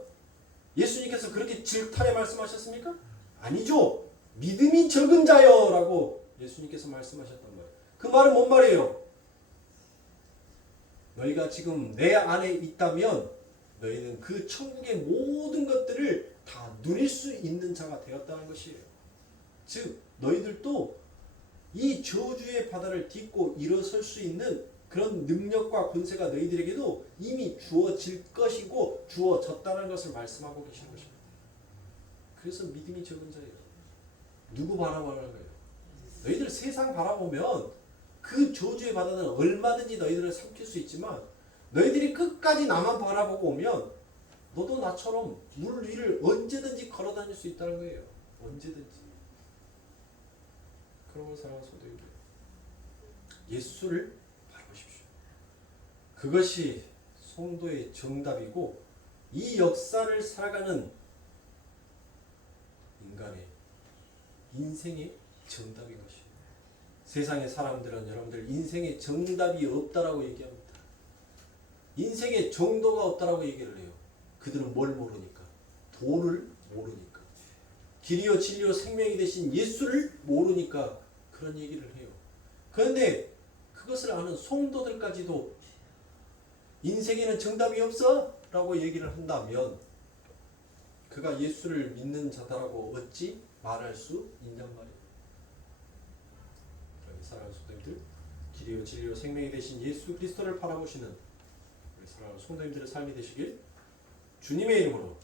예수님께서 그렇게 질타에 말씀하셨습니까? 아니죠. 믿음이 적은 자여 라고 예수님께서 말씀하셨단 말이에요. 그 말은 뭔 말이에요? 너희가 지금 내 안에 있다면 너희는 그 천국의 모든 것들을 다 누릴 수 있는 자가 되었다는 것이에요. 즉 너희들도 이 저주의 바다를 딛고 일어설 수 있는 그런 능력과 권세가 너희들에게도 이미 주어질 것이고 주어졌다는 것을 말씀하고 계시는 것입니다. 그래서 믿음이 적은 자예요. 누구 바라보는 거예요? 너희들 세상 바라보면 그 저주의 바다는 얼마든지 너희들을 삼킬 수 있지만 너희들이 끝까지 나만 바라보고 오면 너도 나처럼 물 위를 언제든지 걸어 다닐 수 있다는 거예요. 언제든지. 그러면 사랑하는 성도님들, 예수를 바라보십시오. 그것이 성도의 정답이고 이 역사를 살아가는 인간의 인생의 정답인 것입니다. 세상의 사람들은 여러분들 인생의 정답이 없다라고 얘기합니다. 인생의 정도가 없다라고 얘기를 해요. 그들은 뭘 모르니까? 도를 모르니까. 길이요 진리요 생명이 되신 예수를 모르니까 그런 얘기를 해요. 그런데 그것을 아는 성도들까지도 인생에는 정답이 없어? 라고 얘기를 한다면 그가 예수를 믿는 자다라고 어찌 말할 수 있냔 말이에요. 사랑하는 성도님들, 길이요 진리요 생명이 되신 예수 그리스도를 바라보시는 우리 사랑하는 성도님들의 삶이 되시길 주님의 이름으로